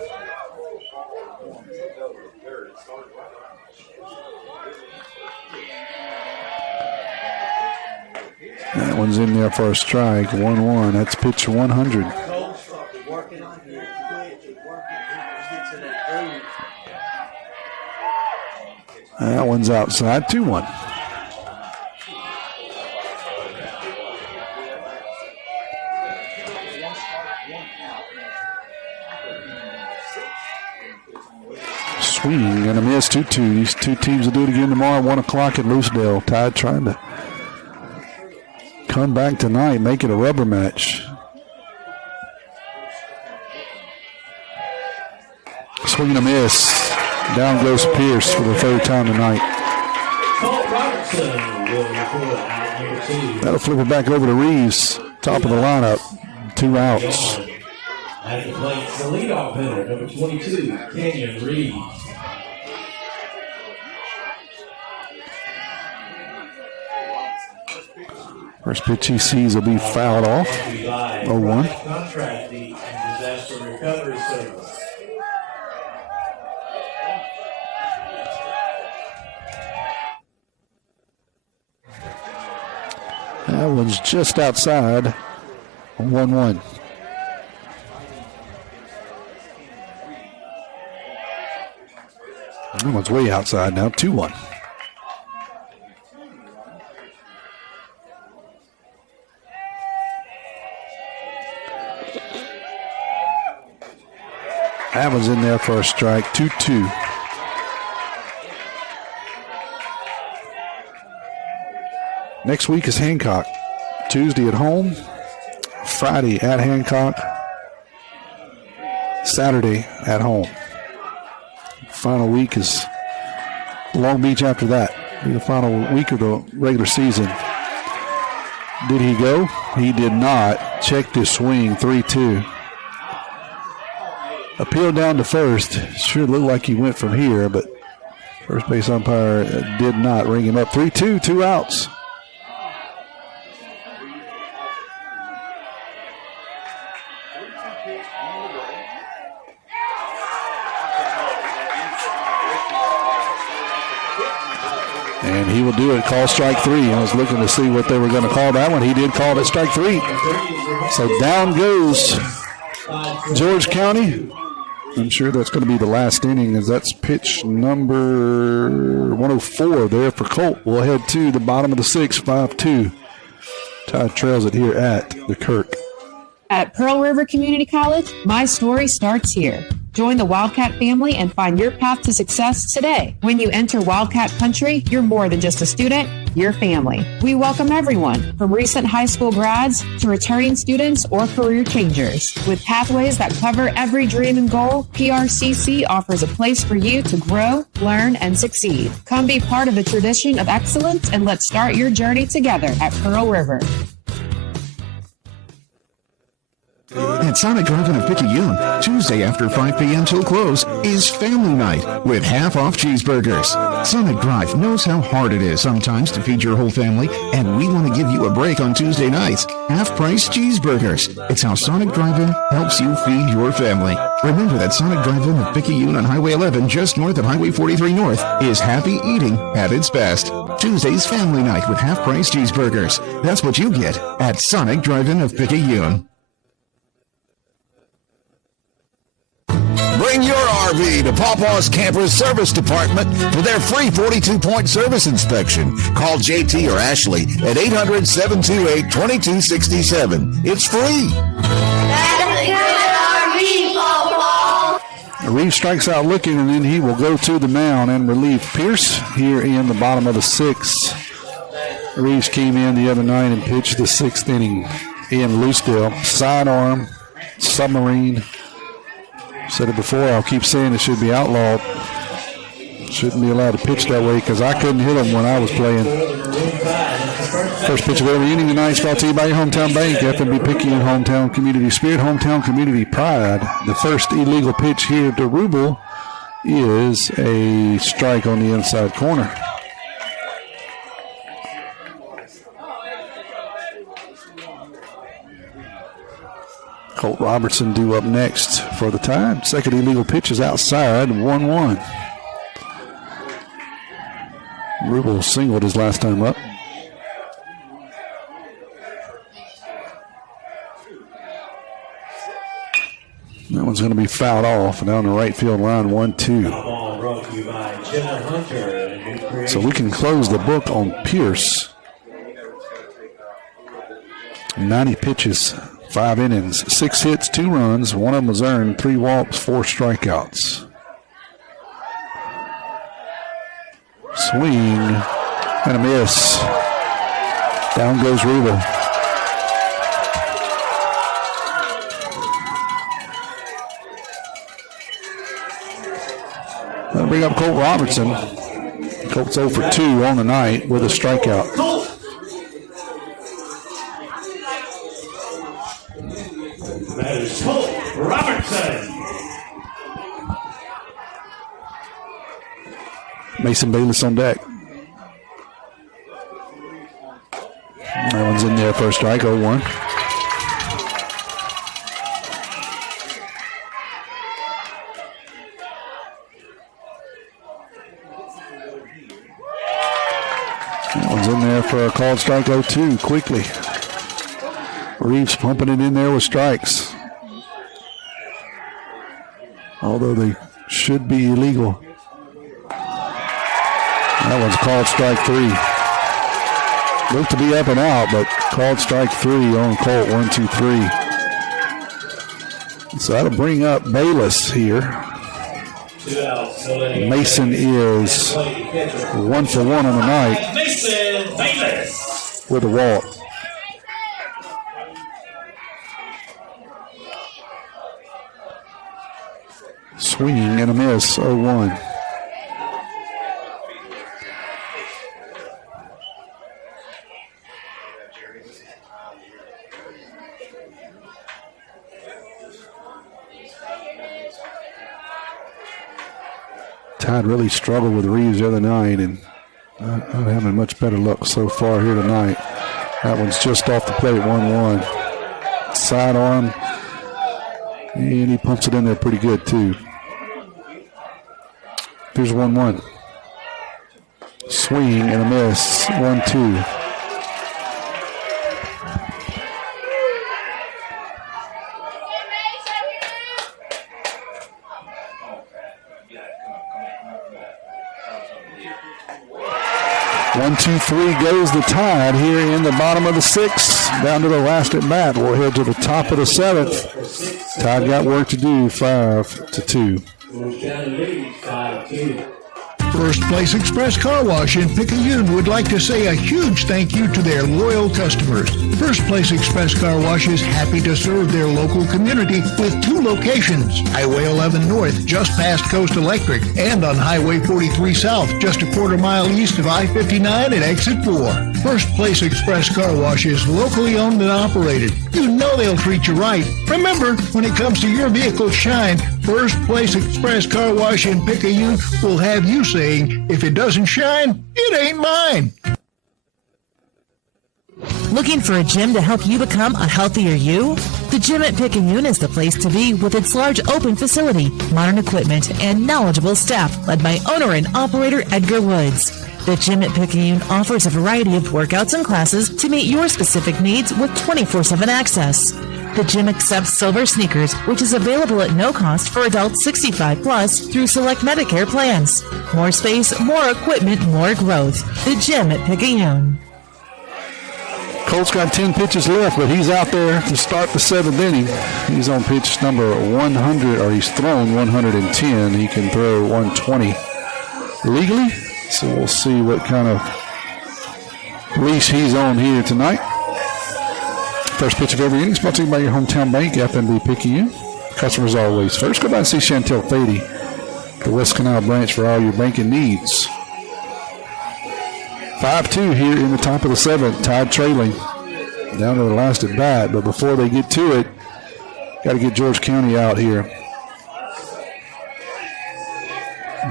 That one's in there for a strike, 1-1. That's pitch 100. That one's outside, 2-1. Swing and a miss, 2-2. These two teams will do it again tomorrow, 1 o'clock at Lucedale. Tide trying to come back tonight, make it a rubber match. Swing and a miss. Down goes Pierce for the third time tonight. That'll flip it back over to Reeves, top of the lineup. 2 outs. At the plate, the leadoff hitter, number 22, Kenyon Reeves. First pitch he sees will be fouled off. 0-1. Contracting and disaster recovery service. That one's just outside. 1-1. That one's way outside now. 2-1. That one's in there for a strike. 2-2. Next week is Hancock. Tuesday at home, Friday at Hancock, Saturday at home. Final week is Long Beach after that. Be the final week of the regular season. Did he go? He did not. Checked his swing, 3-2. Appeal down to first. Sure looked like he went from here, but first base umpire did not ring him up. 3-2, 2 outs. And he will do it, call strike 3. I was looking to see what they were going to call that one. He did call it strike 3. So down goes George County. I'm sure that's going to be the last inning, as that's pitch number 104 there for Colt. We'll head to the bottom of the 6th, 5-2. Tide trails it here at the Kirk. At Pearl River Community College, my story starts here. Join the Wildcat family and find your path to success today. When you enter Wildcat Country, you're more than just a student, you're family. We welcome everyone, from recent high school grads to returning students or career changers. With pathways that cover every dream and goal, PRCC offers a place for you to grow, learn, and succeed. Come be part of the tradition of excellence, and let's start your journey together at Pearl River. At Sonic Drive-In of Picayune, Tuesday after 5 p.m. till close is family night with half-off cheeseburgers. Sonic Drive knows how hard it is sometimes to feed your whole family, and we want to give you a break on Tuesday nights. Half-price cheeseburgers. It's how Sonic Drive-In helps you feed your family. Remember that Sonic Drive-In of Picayune on Highway 11, just north of Highway 43 North, is happy eating at its best. Tuesday's family night with half-price cheeseburgers. That's what you get at Sonic Drive-In of Picayune. Bring your RV to Pawpaw's Campers Service Department for their free 42-point service inspection. Call JT or Ashley at 800-728-2267. It's free. That's a good RV, Pawpaw. Reeves strikes out looking, and then he will go to the mound and relieve Pierce here in the bottom of the sixth. Reeves came in the other night and pitched the sixth inning in Loosedale. Sidearm, submarine. Said it before, I'll keep saying it should be outlawed. Shouldn't be allowed to pitch that way because I couldn't hit him when I was playing. First pitch of every inning tonight is brought to you by your hometown bank, FNB Picayune, hometown community spirit, hometown community pride. The first illegal pitch here to Rubel is a strike on the inside corner. Colt Robertson due up next for the Tide. Second illegal pitch is outside, 1-1. Rubel singled his last time up. That one's going to be fouled off down the right field line, 1-2. So we can close the book on Pierce. 90 pitches. 5 innings, 6 hits, 2 runs. One of them was earned, 3 walks, 4 strikeouts. Swing and a miss. Down goes Rubel. That'll bring up Colt Robertson. Colt's 0 for 2 on the night with a strikeout. That is Colt Robertson. Mason Bayless on deck. That one's in there for a strike, 0-1. That one's in there for a called strike, 0-2, quickly. Reeves pumping it in there with strikes. Although they should be illegal. That one's called strike 3. Looked to be up and out, but called strike 3 on Colt, 1-2-3. So that'll bring up Bayless here. Mason is 1 for 1 on the night. Mason Bayless with a walk. Swinging and a miss, 0-1. Tide really struggled with Reeves the other night, and not having much better luck so far here tonight. That one's just off the plate, 1-1. Sidearm, and he pumps it in there pretty good too. Here's 1-1. Swing and a miss. 1-2. One, 2, 3 goes the Tide here in the bottom of the sixth. Down to the last at bat. We'll head to the top of the seventh. Tide got work to do, 5-2. First Place Express Car Wash in Picayune would like to say a huge thank you to their loyal customers. First Place Express Car Wash is happy to serve their local community with 2 locations, Highway 11 North, just past Coast Electric, and on Highway 43 South, just a quarter-mile east of I-59 at Exit 4. First Place Express Car Wash is locally owned and operated. You know they'll treat you right. Remember, when it comes to your vehicle's shine, First Place Express Car Wash in Picayune will have you saying, if it doesn't shine, it ain't mine. Looking for a gym to help you become a healthier you? The Gym at Picayune is the place to be with its large open facility, modern equipment, and knowledgeable staff led by owner and operator Edgar Woods. The Gym at Picayune offers a variety of workouts and classes to meet your specific needs with 24/7 access. The gym accepts silver sneakers, which is available at no cost for adults 65 plus through select Medicare plans. More space, more equipment, more growth. The Gym at Picayune. Colt's got 10 pitches left, but he's out there to start the 7th inning. He's on pitch number 100, or he's thrown 110. He can throw 120 legally, so we'll see what kind of leash he's on here tonight. First pitch of every inning is brought to you by your hometown bank, FNB Picayune. Customers always first. Go by and see Chantel Fady, the West Canal branch, for all your banking needs. 5-2 here in the top of the 7th. Tide trailing down to the last at bat, but before they get to it, got to get George County out here.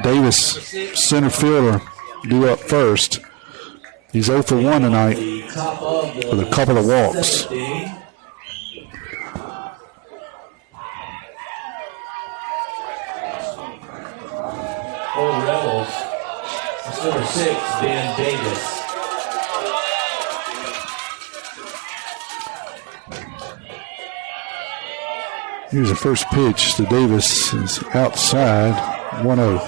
Davis, center fielder, due up first. He's 0 for 1 tonight with a couple of walks. For the Rebels, it's number 6, Dan Davis. Here's the first pitch to Davis. Is outside, 1-0.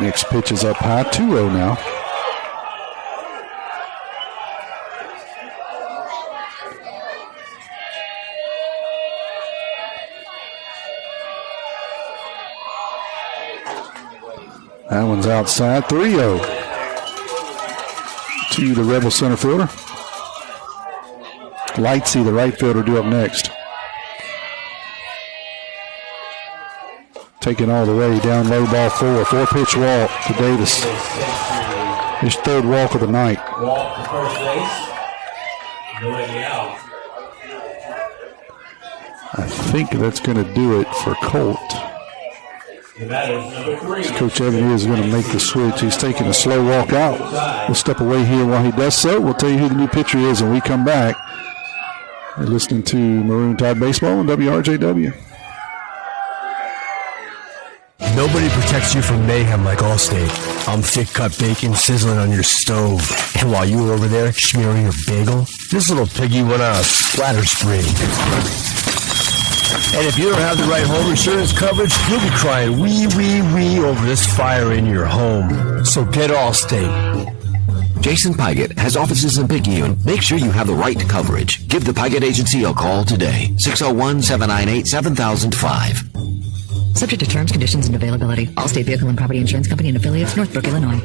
Next pitch is up high, 2-0 now. That one's outside, 3-0 to the Rebel center fielder. Lightsey, the right fielder, due up next. Taking all the way down low, ball 4. 4-pitch walk to Davis. His 3rd walk of the night. Walk to first base. Nobody out. I think that's going to do it for Colt. The batter's number 3. Coach Evan is going to make the switch. He's taking a slow walk out. We'll step away here while he does so. We'll tell you who the new pitcher is when we come back. You're listening to Maroon Tide Baseball on WRJW. Nobody protects you from mayhem like Allstate. I'm thick cut bacon sizzling on your stove. And while you were over there smearing your bagel, this little piggy went on a splatter spree. And if you don't have the right home insurance coverage, you'll be crying wee, wee, wee over this fire in your home. So get Allstate. Jason Pygott has offices in Picayune. Make sure you have the right coverage. Give the Pygott Agency a call today. 601-798-7005. Subject to terms, conditions, and availability. Allstate Vehicle and Property Insurance Company and affiliates, Northbrook, Illinois.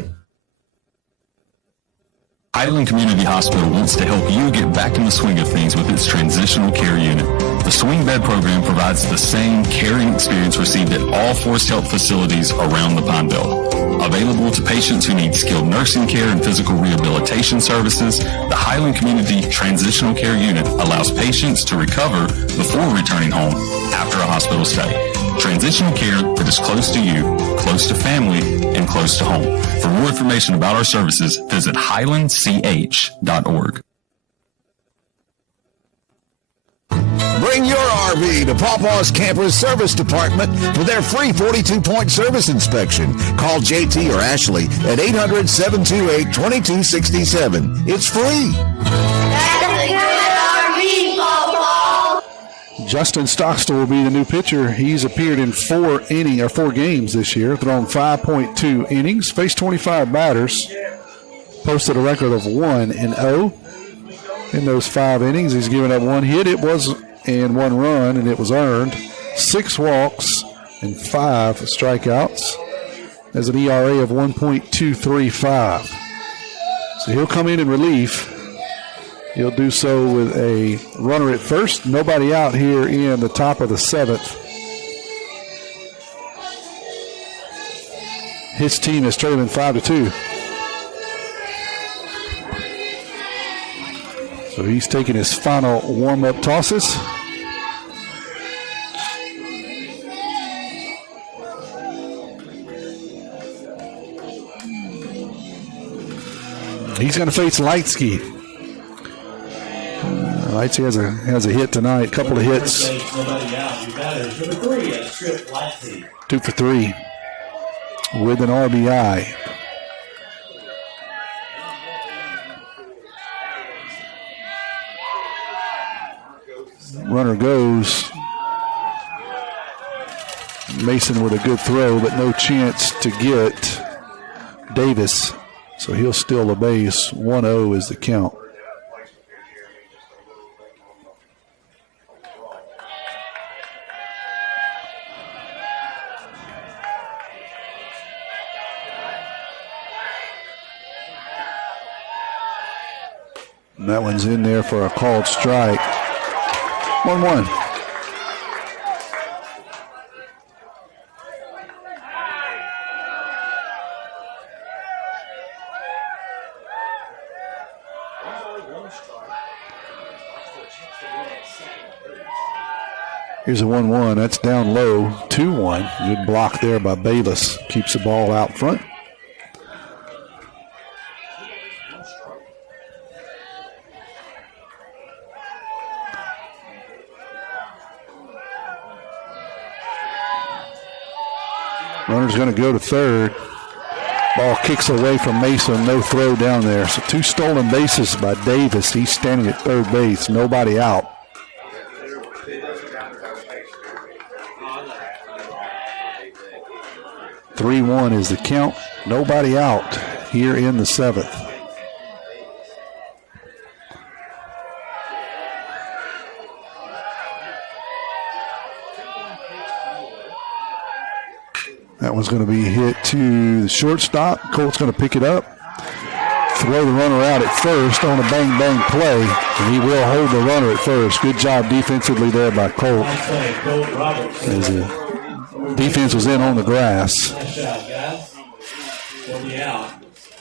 Highland Community Hospital wants to help you get back in the swing of things with its transitional care unit. The swing bed program provides the same caring experience received at all Forest Health facilities around the Pine Belt. Available to patients who need skilled nursing care and physical rehabilitation services, the Highland Community Transitional Care Unit allows patients to recover before returning home after a hospital stay. Transitional care that is close to you, close to family, and close to home. For more information about our services, visit highlandch.org. Bring your RV to Pawpaw's Campers Service Department for their free 42-point service inspection. Call JT or Ashley at 800-728-2267. It's free. That's a good RV, Pawpaw. Justin Stockstill will be the new pitcher. He's appeared in 4 games this year, thrown 5.2 innings, faced 25 batters, posted a record of 1-0. in those 5 innings. He's given up 1 hit, and 1 run, and it was earned. 6 walks and 5 strikeouts. Has an ERA of 1.235. So he'll come in relief. He'll do so with a runner at first. Nobody out here in the top of the 7th. His team is trailing 5-2. So he's taking his final warm-up tosses. He's going to face Lightsky. Lightsky has a hit tonight, a couple of hits. 2 for 3 with an RBI. Runner goes. Mason with a good throw, but no chance to get Davis. So he'll steal the base. 1-0 is the count. And that one's in there for a called strike. 1-1. Here's a 1-1. That's down low. 2-1. Good block there by Bayless. Keeps the ball out front. Runner's going to go to third. Ball kicks away from Mason. No throw down there. So 2 stolen bases by Davis. He's standing at third base. Nobody out. (3-1) is the count. Nobody out here in the 7th. That one's going to be hit to the shortstop. Colt's going to pick it up. Throw the runner out at first on a bang-bang play, and he will hold the runner at first. Good job defensively there by Colt. As the defense was in on the grass.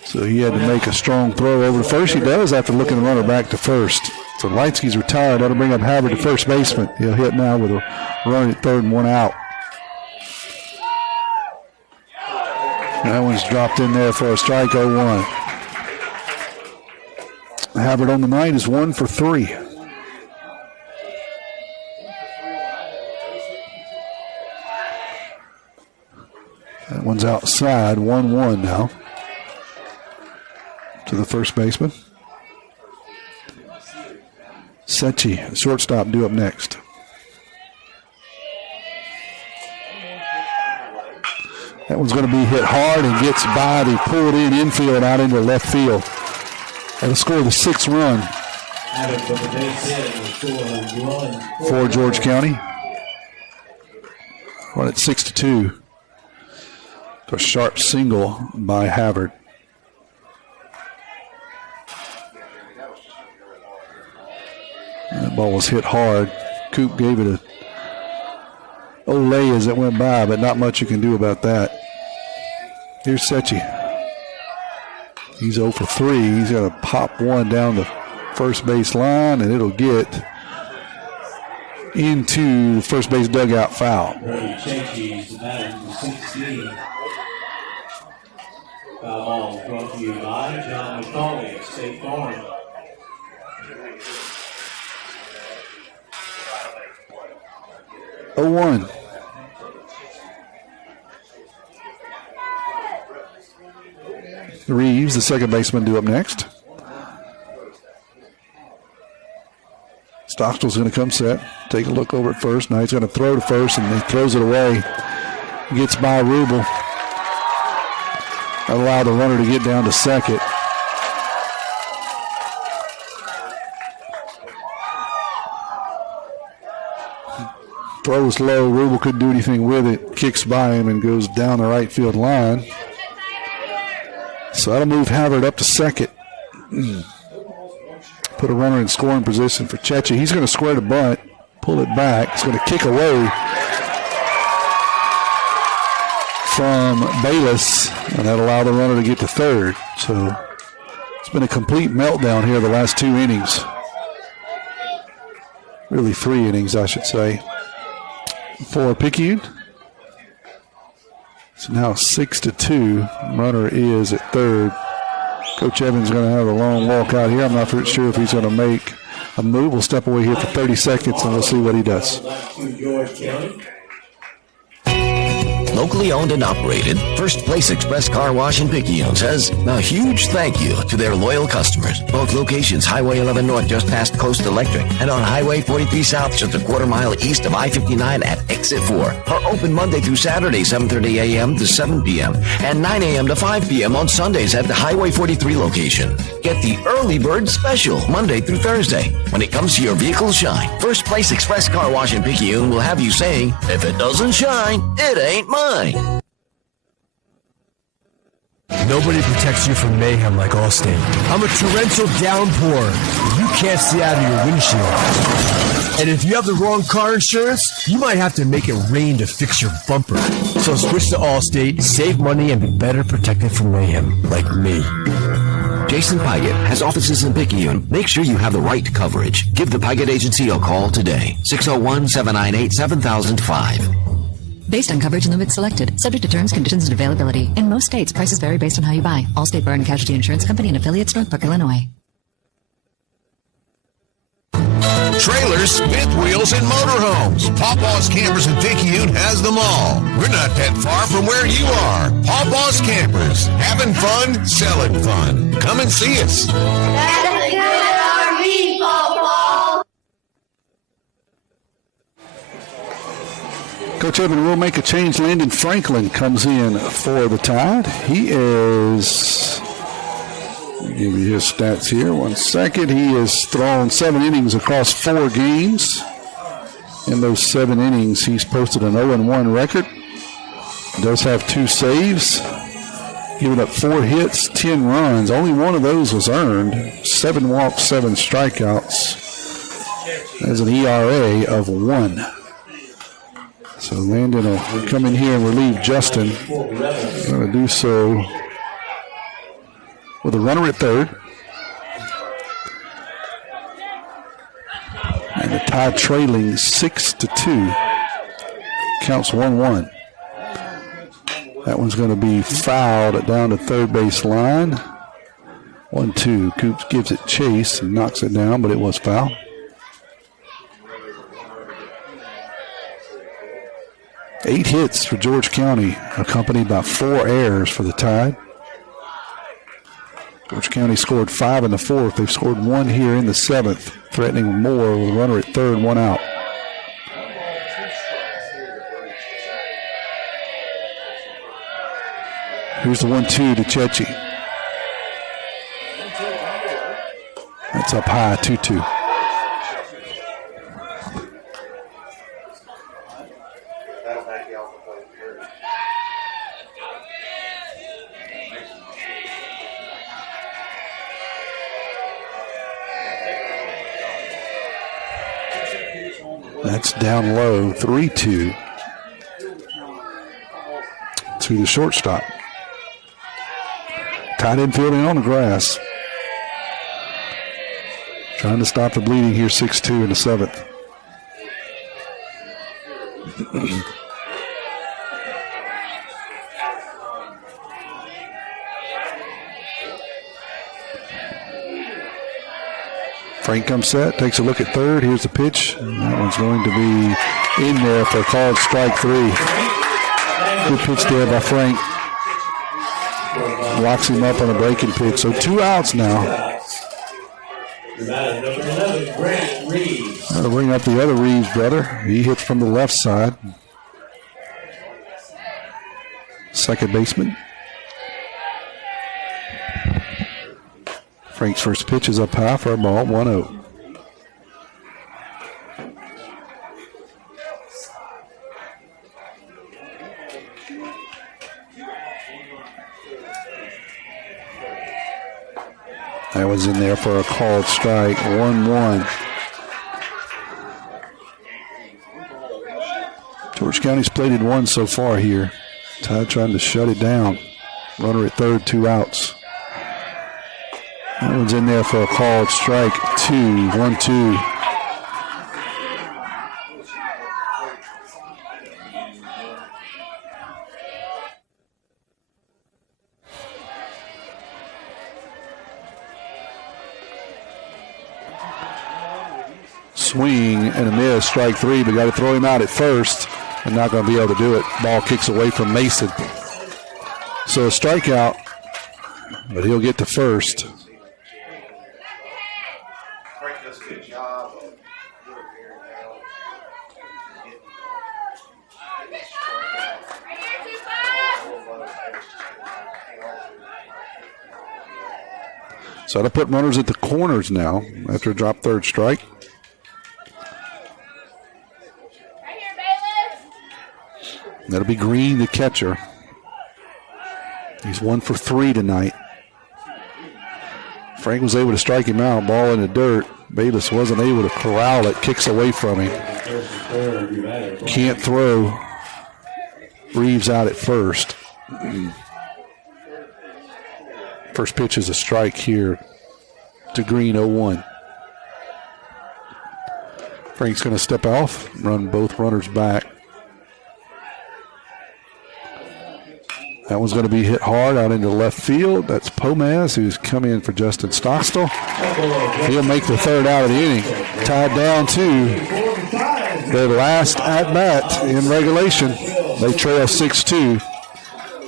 So he had to make a strong throw over to first. He does after looking the runner back to first. So Lightsky's retired. That'll bring up Havard to first baseman. He'll hit now with a runner at third and 1 out. That one's dropped in there for a strike. 0-1. Havard on the night is 1 for 3. That one's outside. 1-1 now to the first baseman. Sechi, shortstop, due up next. That one's going to be hit hard and gets by the pulled in infield out into left field. That'll score the 6th run for George County. Run at 6-2. A sharp single by Havard. That ball was hit hard. Coop gave it a Olay as it went by, but not much you can do about that. Here's Sechi. He's 0 for 3. He's going to pop one down the first base line, and it'll get into the first base dugout foul. Foul ball brought to you by John McCauley, State Farm. (0-1). Reeves, the second baseman, due up next. Stockstill's going to come set. Take a look over at first. Now he's going to throw to first, and he throws it away. Gets by Rubel. Allow the runner to get down to second. Throws low. Rubel couldn't do anything with it. Kicks by him and goes down the right field line. So that'll move Havard up to second. Put a runner in scoring position for Chechi. He's going to square the bunt, pull it back. He's going to kick away from Bayless, and that'll allow the runner to get to third. So it's been a complete meltdown here the last 2 innings. Really 3 innings, I should say, for Picayune. So now 6-2. Runner is at third. Coach Evans is going to have a long walk out here. I'm not sure if he's going to make a move. We'll step away here for 30 seconds, and we'll see what he does. Locally owned and operated, First Place Express Car Wash in Picayune says a huge thank you to their loyal customers. Both locations, Highway 11 North just past Coast Electric and on Highway 43 South just a quarter mile east of I-59 at Exit 4, are open Monday through Saturday, 7:30 a.m. to 7 p.m. and 9 a.m. to 5 p.m. on Sundays at the Highway 43 location. Get the early bird special Monday through Thursday. When it comes to your vehicle's shine, First Place Express Car Wash in Picayune will have you saying, if it doesn't shine, it ain't mine. Nobody protects you from mayhem like Allstate. I'm a torrential downpour. You can't see out of your windshield. And if you have the wrong car insurance, you might have to make it rain to fix your bumper. So switch to Allstate, save money, and be better protected from mayhem like me. Jason Pygott has offices in Picayune. Make sure you have the right coverage. Give the Pygott Agency a call today. 601-798-7005. Based on coverage and limits selected, subject to terms, conditions, and availability. In most states, prices vary based on how you buy. Allstate Bar and Casualty Insurance Company and affiliates, Northbrook, Illinois. Trailers, fifth wheels, and motorhomes. Pawpaw's Campers in Picayune has them all. We're not that far from where you are. Pawpaw's Campers. Having fun, selling fun. Come and see us. That's a good RV, Pawpaw. Coach Evan will make a change. Landon Franklin comes in for the Tide. He is, let me give you his stats here. 1 second. He has thrown 7 innings across 4 games. In those 7 innings, he's posted an 0-1 record. Does have 2 saves. Giving up 4 hits, 10 runs. Only one of those was earned. 7 walks, 7 strikeouts. Has an ERA of 1. So Landon will come in here and relieve Justin. Going to do so with a runner at third. And the Tide trailing 6-2. Counts 1-1. That one's going to be fouled down the third base line. 1-2. Coops gives it chase and knocks it down, but it was foul. Eight hits for George County, accompanied by 4 errors for the Tide. George County scored 5 in the 4th. They've scored 1 here in the 7th, threatening more with a runner at third, 1 out. Here's the 1-2 to Chechi. That's up high, 2-2. That's down low, 3-2 to the shortstop. Tight end fielding on the grass. Trying to stop the bleeding here, 6-2 in the 7th. Frank comes set, takes a look at third. Here's the pitch. That one's going to be in there for a called strike 3. Good pitch there by Frank. Locks him up on a breaking pitch. So 2 outs now. That'll bring up the other Reeves brother. He hits from the left side. Second baseman. Frank's first pitch is up high for a ball, 1-0. That was in there for a called strike. 1-1. George County's plated one so far here. Tide trying to shut it down. Runner at third, 2 outs. That one's in there for a called strike. 1-2. Swing and a miss, strike 3, but got to throw him out at first and not going to be able to do it. Ball kicks away from Mason. So a strikeout, but he'll get to first. So to put runners at the corners now after a drop third strike. That'll be Green, the catcher. He's 1 for 3 tonight. Frank was able to strike him out, ball in the dirt. Bayless wasn't able to corral it, kicks away from him. Can't throw. Reeves out at first. First pitch is a strike here to Green, 0-1. Frank's going to step off, run both runners back. That one's going to be hit hard out into left field. That's Pomaz, who's come in for Justin Stockstill. He'll make the third out of the inning. Tied down to their last at-bat in regulation. They trail 6-2.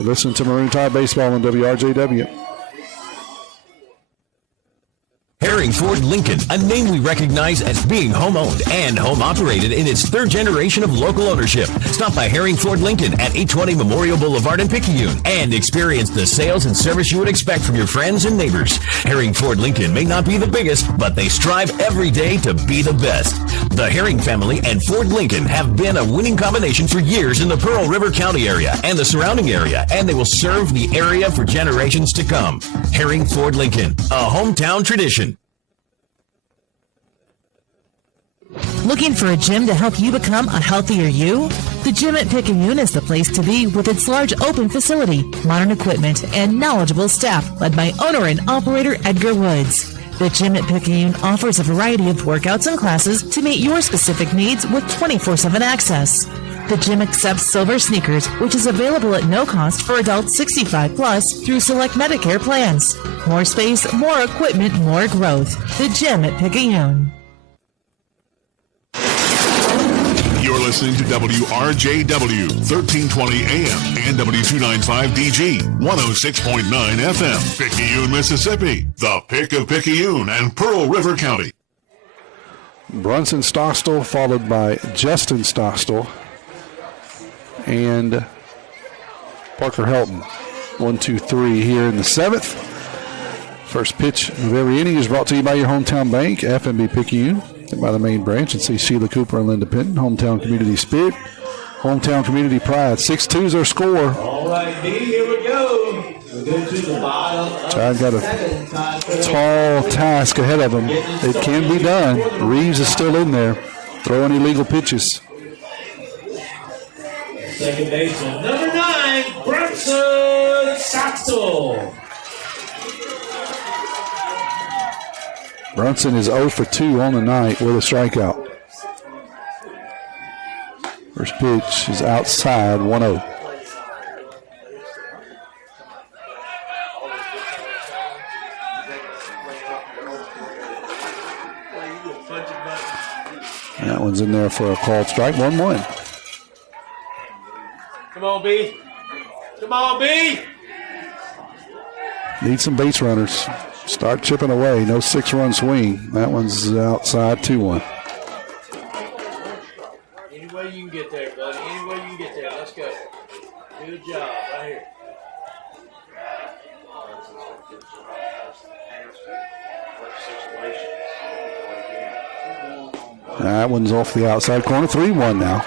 Listen to Maroon Tide Baseball on WRJW. Herring Ford Lincoln, a name we recognize as being home-owned and home-operated in its third generation of local ownership. Stop by Herring Ford Lincoln at 820 Memorial Boulevard in Picayune and experience the sales and service you would expect from your friends and neighbors. Herring Ford Lincoln may not be the biggest, but they strive every day to be the best. The Herring family and Ford Lincoln have been a winning combination for years in the Pearl River County area and the surrounding area, and they will serve the area for generations to come. Herring Ford Lincoln, a hometown tradition. Looking for a gym to help you become a healthier you? The Gym at Picayune is the place to be with its large open facility, modern equipment, and knowledgeable staff led by owner and operator Edgar Woods. The Gym at Picayune offers a variety of workouts and classes to meet your specific needs with 24/7 access. The gym accepts silver sneakers, which is available at no cost for adults 65 plus through select Medicare plans. More space, more equipment, more growth. The Gym at Picayune. You're listening to WRJW, 1320 AM and W295DG, 106.9 FM, Picayune, Mississippi, the pick of Picayune and Pearl River County. Brunson Stockstill followed by Justin Stockstill and Parker Helton. 1, 2, 3 here in the 7th. First pitch of every inning is brought to you by your hometown bank, FNB Picayune, by the main branch, and see Sheila Cooper and Linda Pinton. Hometown community spirit, hometown community pride. 6-2 is our score. All right, D, here we go. We go to the bottom. Tide got a tall task ahead of them. It can be done. Reeves is still in there, throwing illegal pitches. Second baseman, number 9, Brunson Stockstill. Brunson is 0 for 2 on the night with a strikeout. First pitch is outside, 1-0. That one's in there for a called strike, 1-1. Come on, B. Come on, B. Need some base runners. Start chipping away. No 6-run swing. That one's outside, 2-1. Any way you can get there, buddy. Any way you can get there. Let's go. Good job right here. That one's off the outside corner. 3-1 now.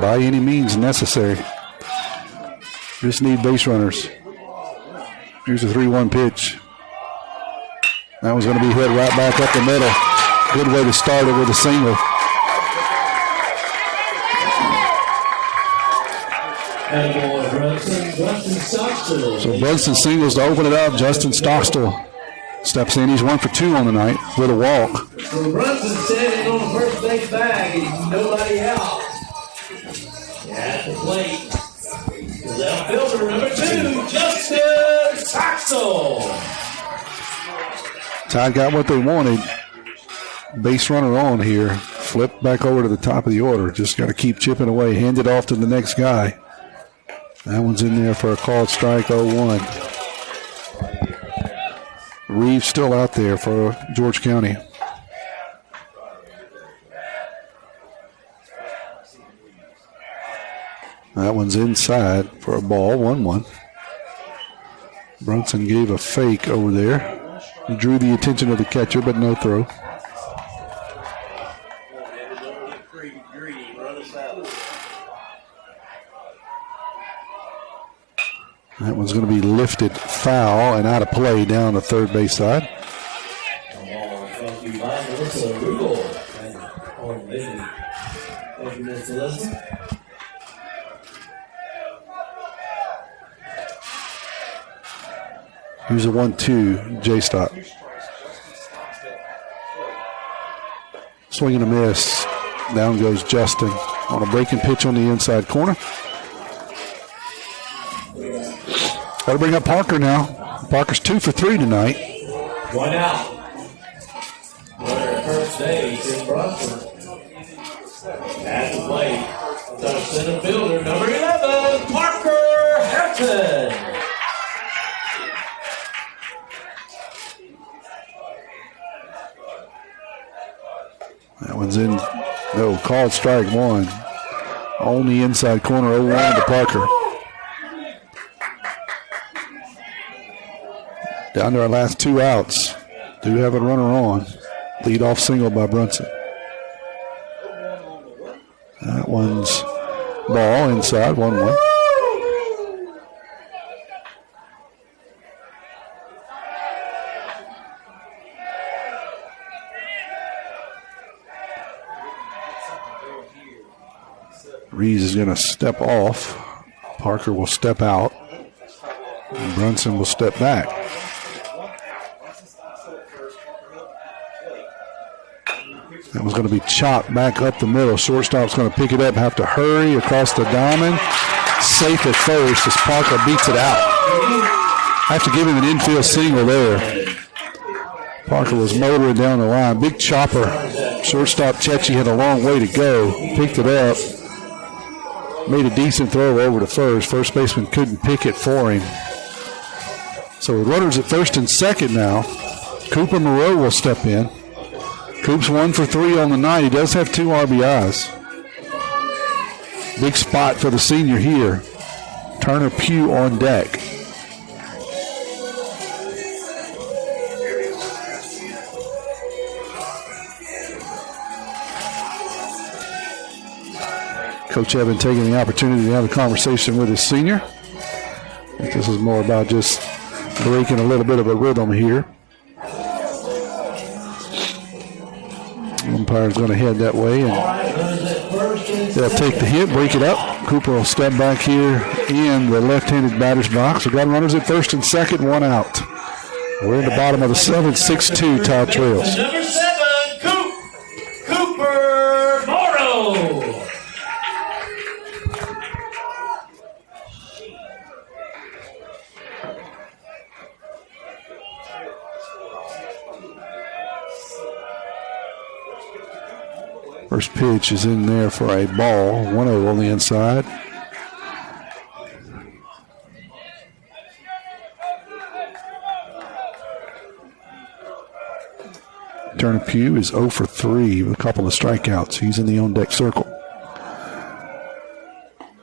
By any means necessary. Just need base runners. Here's a 3-1 pitch. That was going to be hit right back up the middle. Good way to start it with a single. So Brunson singles to open it up. Justin Stockstill steps in. He's 1 for 2 on the night with a walk. So Brunson standing on the first base bag and nobody out. At the plate. Left fielder number 2, Justin Stockstill. Tide got what they wanted. Base runner on here. Flip back over to the top of the order. Just got to keep chipping away. Hand it off to the next guy. That one's in there for a called strike, 0-1. Reeves still out there for George County. That one's inside for a ball, 1-1. Brunson gave a fake over there. He drew the attention of the catcher, but no throw. That one's going to be lifted foul and out of play down the third base side. Here's a 1-2, J-Stop. Swing and a miss. Down goes Justin on a breaking pitch on the inside corner. Got to bring up Parker now. Parker's 2 for 3 tonight. 1 out. Runner at first base in Brunson. At the plate, the center fielder, number 11, Parker Harrison. That one's in. No, called strike 1. On the inside corner, 0-1 to Parker. Down to our last 2 outs. Do have a runner on. Lead off single by Brunson. That one's ball inside, 1-1. Reeves is going to step off. Parker will step out. And Brunson will step back. That was going to be chopped back up the middle. Shortstop's going to pick it up, have to hurry across the diamond. Safe at first as Parker beats it out. Have to give him an infield single there. Parker was motoring down the line. Big chopper. Shortstop Chechi had a long way to go. Picked it up. Made a decent throw over to first. First baseman couldn't pick it for him. So with runners at first and second now, Cooper Moreau will step in. Coop's 1 for 3 on the night. He does have 2 RBIs. Big spot for the senior here. Turner Pugh on deck. Coach Evan taking the opportunity to have a conversation with his senior. I think this is more about just breaking a little bit of a rhythm here. Umpire's going to head that way, and they'll take the hit, break it up. Cooper will step back here in the left-handed batter's box. We've got runners at first and second, 1 out. We're in the bottom of the 7th, 6-2 Tide Trails. Number 7, Cooper Morrow. First pitch is in there for a ball. 1-0 on the inside. Turner Pugh is 0 for 3 with a couple of strikeouts. He's in the on-deck circle.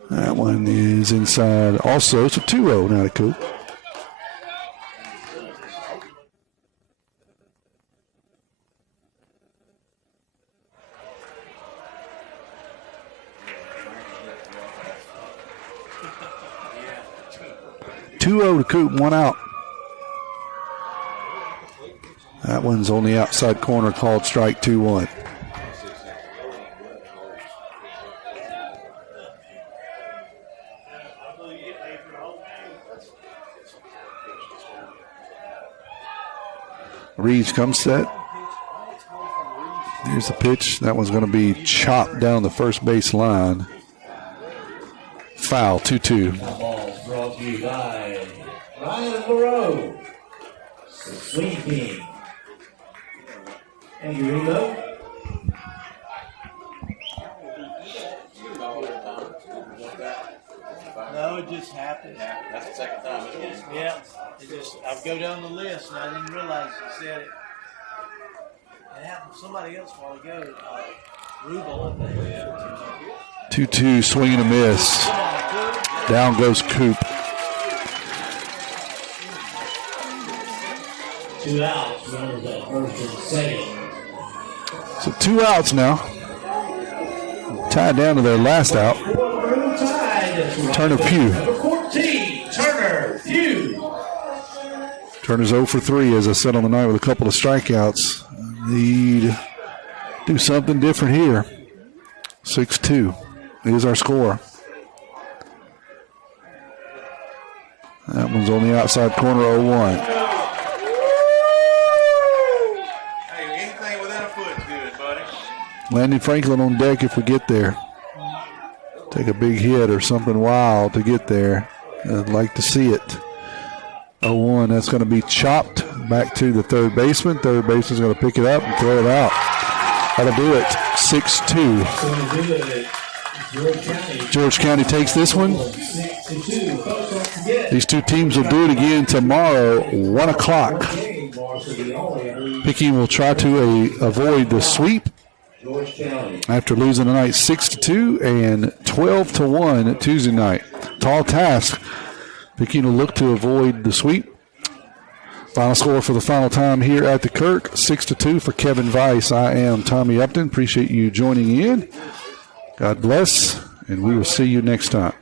That one is inside also. It's a 2-0 now to Coop. 2-0 to Coop, 1 out. That one's on the outside corner, called strike 2-1. Reeves comes set. Here's the pitch. That one's going to be chopped down the first base line. Foul, 2-2. Ball brought to you by Ryan Moreau, the Swing King. And you reload. No, it just happened. That's the second time. Yeah, it just, I go down the list and I didn't realize you said it. It happened to somebody else a while ago. Rubel, I think. 2-2, swing and a miss. Down goes Coop. 2 outs, runners at first and second. So 2 outs now. Tied down to their last out. Turner Pugh. Number 14, Turner Pugh. Turner's 0 for 3, as I said on the night, with a couple of strikeouts. Need to do something different here. 6-2 is our score. That one's on the outside corner, 0-1. Hey, anything within a foot's good, buddy. Landon Franklin on deck if we get there. Take a big hit or something wild to get there. I'd like to see it. 0-1, that's going to be chopped back to the third baseman. Third baseman's going to pick it up and throw it out. That'll do it. 6-2. George County takes this one. These two teams will do it again tomorrow, 1 o'clock. Picayune will try to avoid the sweep after losing tonight 6-2 and 12-1 Tuesday night. Tall task. Picayune will look to avoid the sweep. Final score for the final time here at the Kirk, 6-2 for Kevin Weiss. I am Tommy Upton. Appreciate you joining in. God bless, and we will see you next time.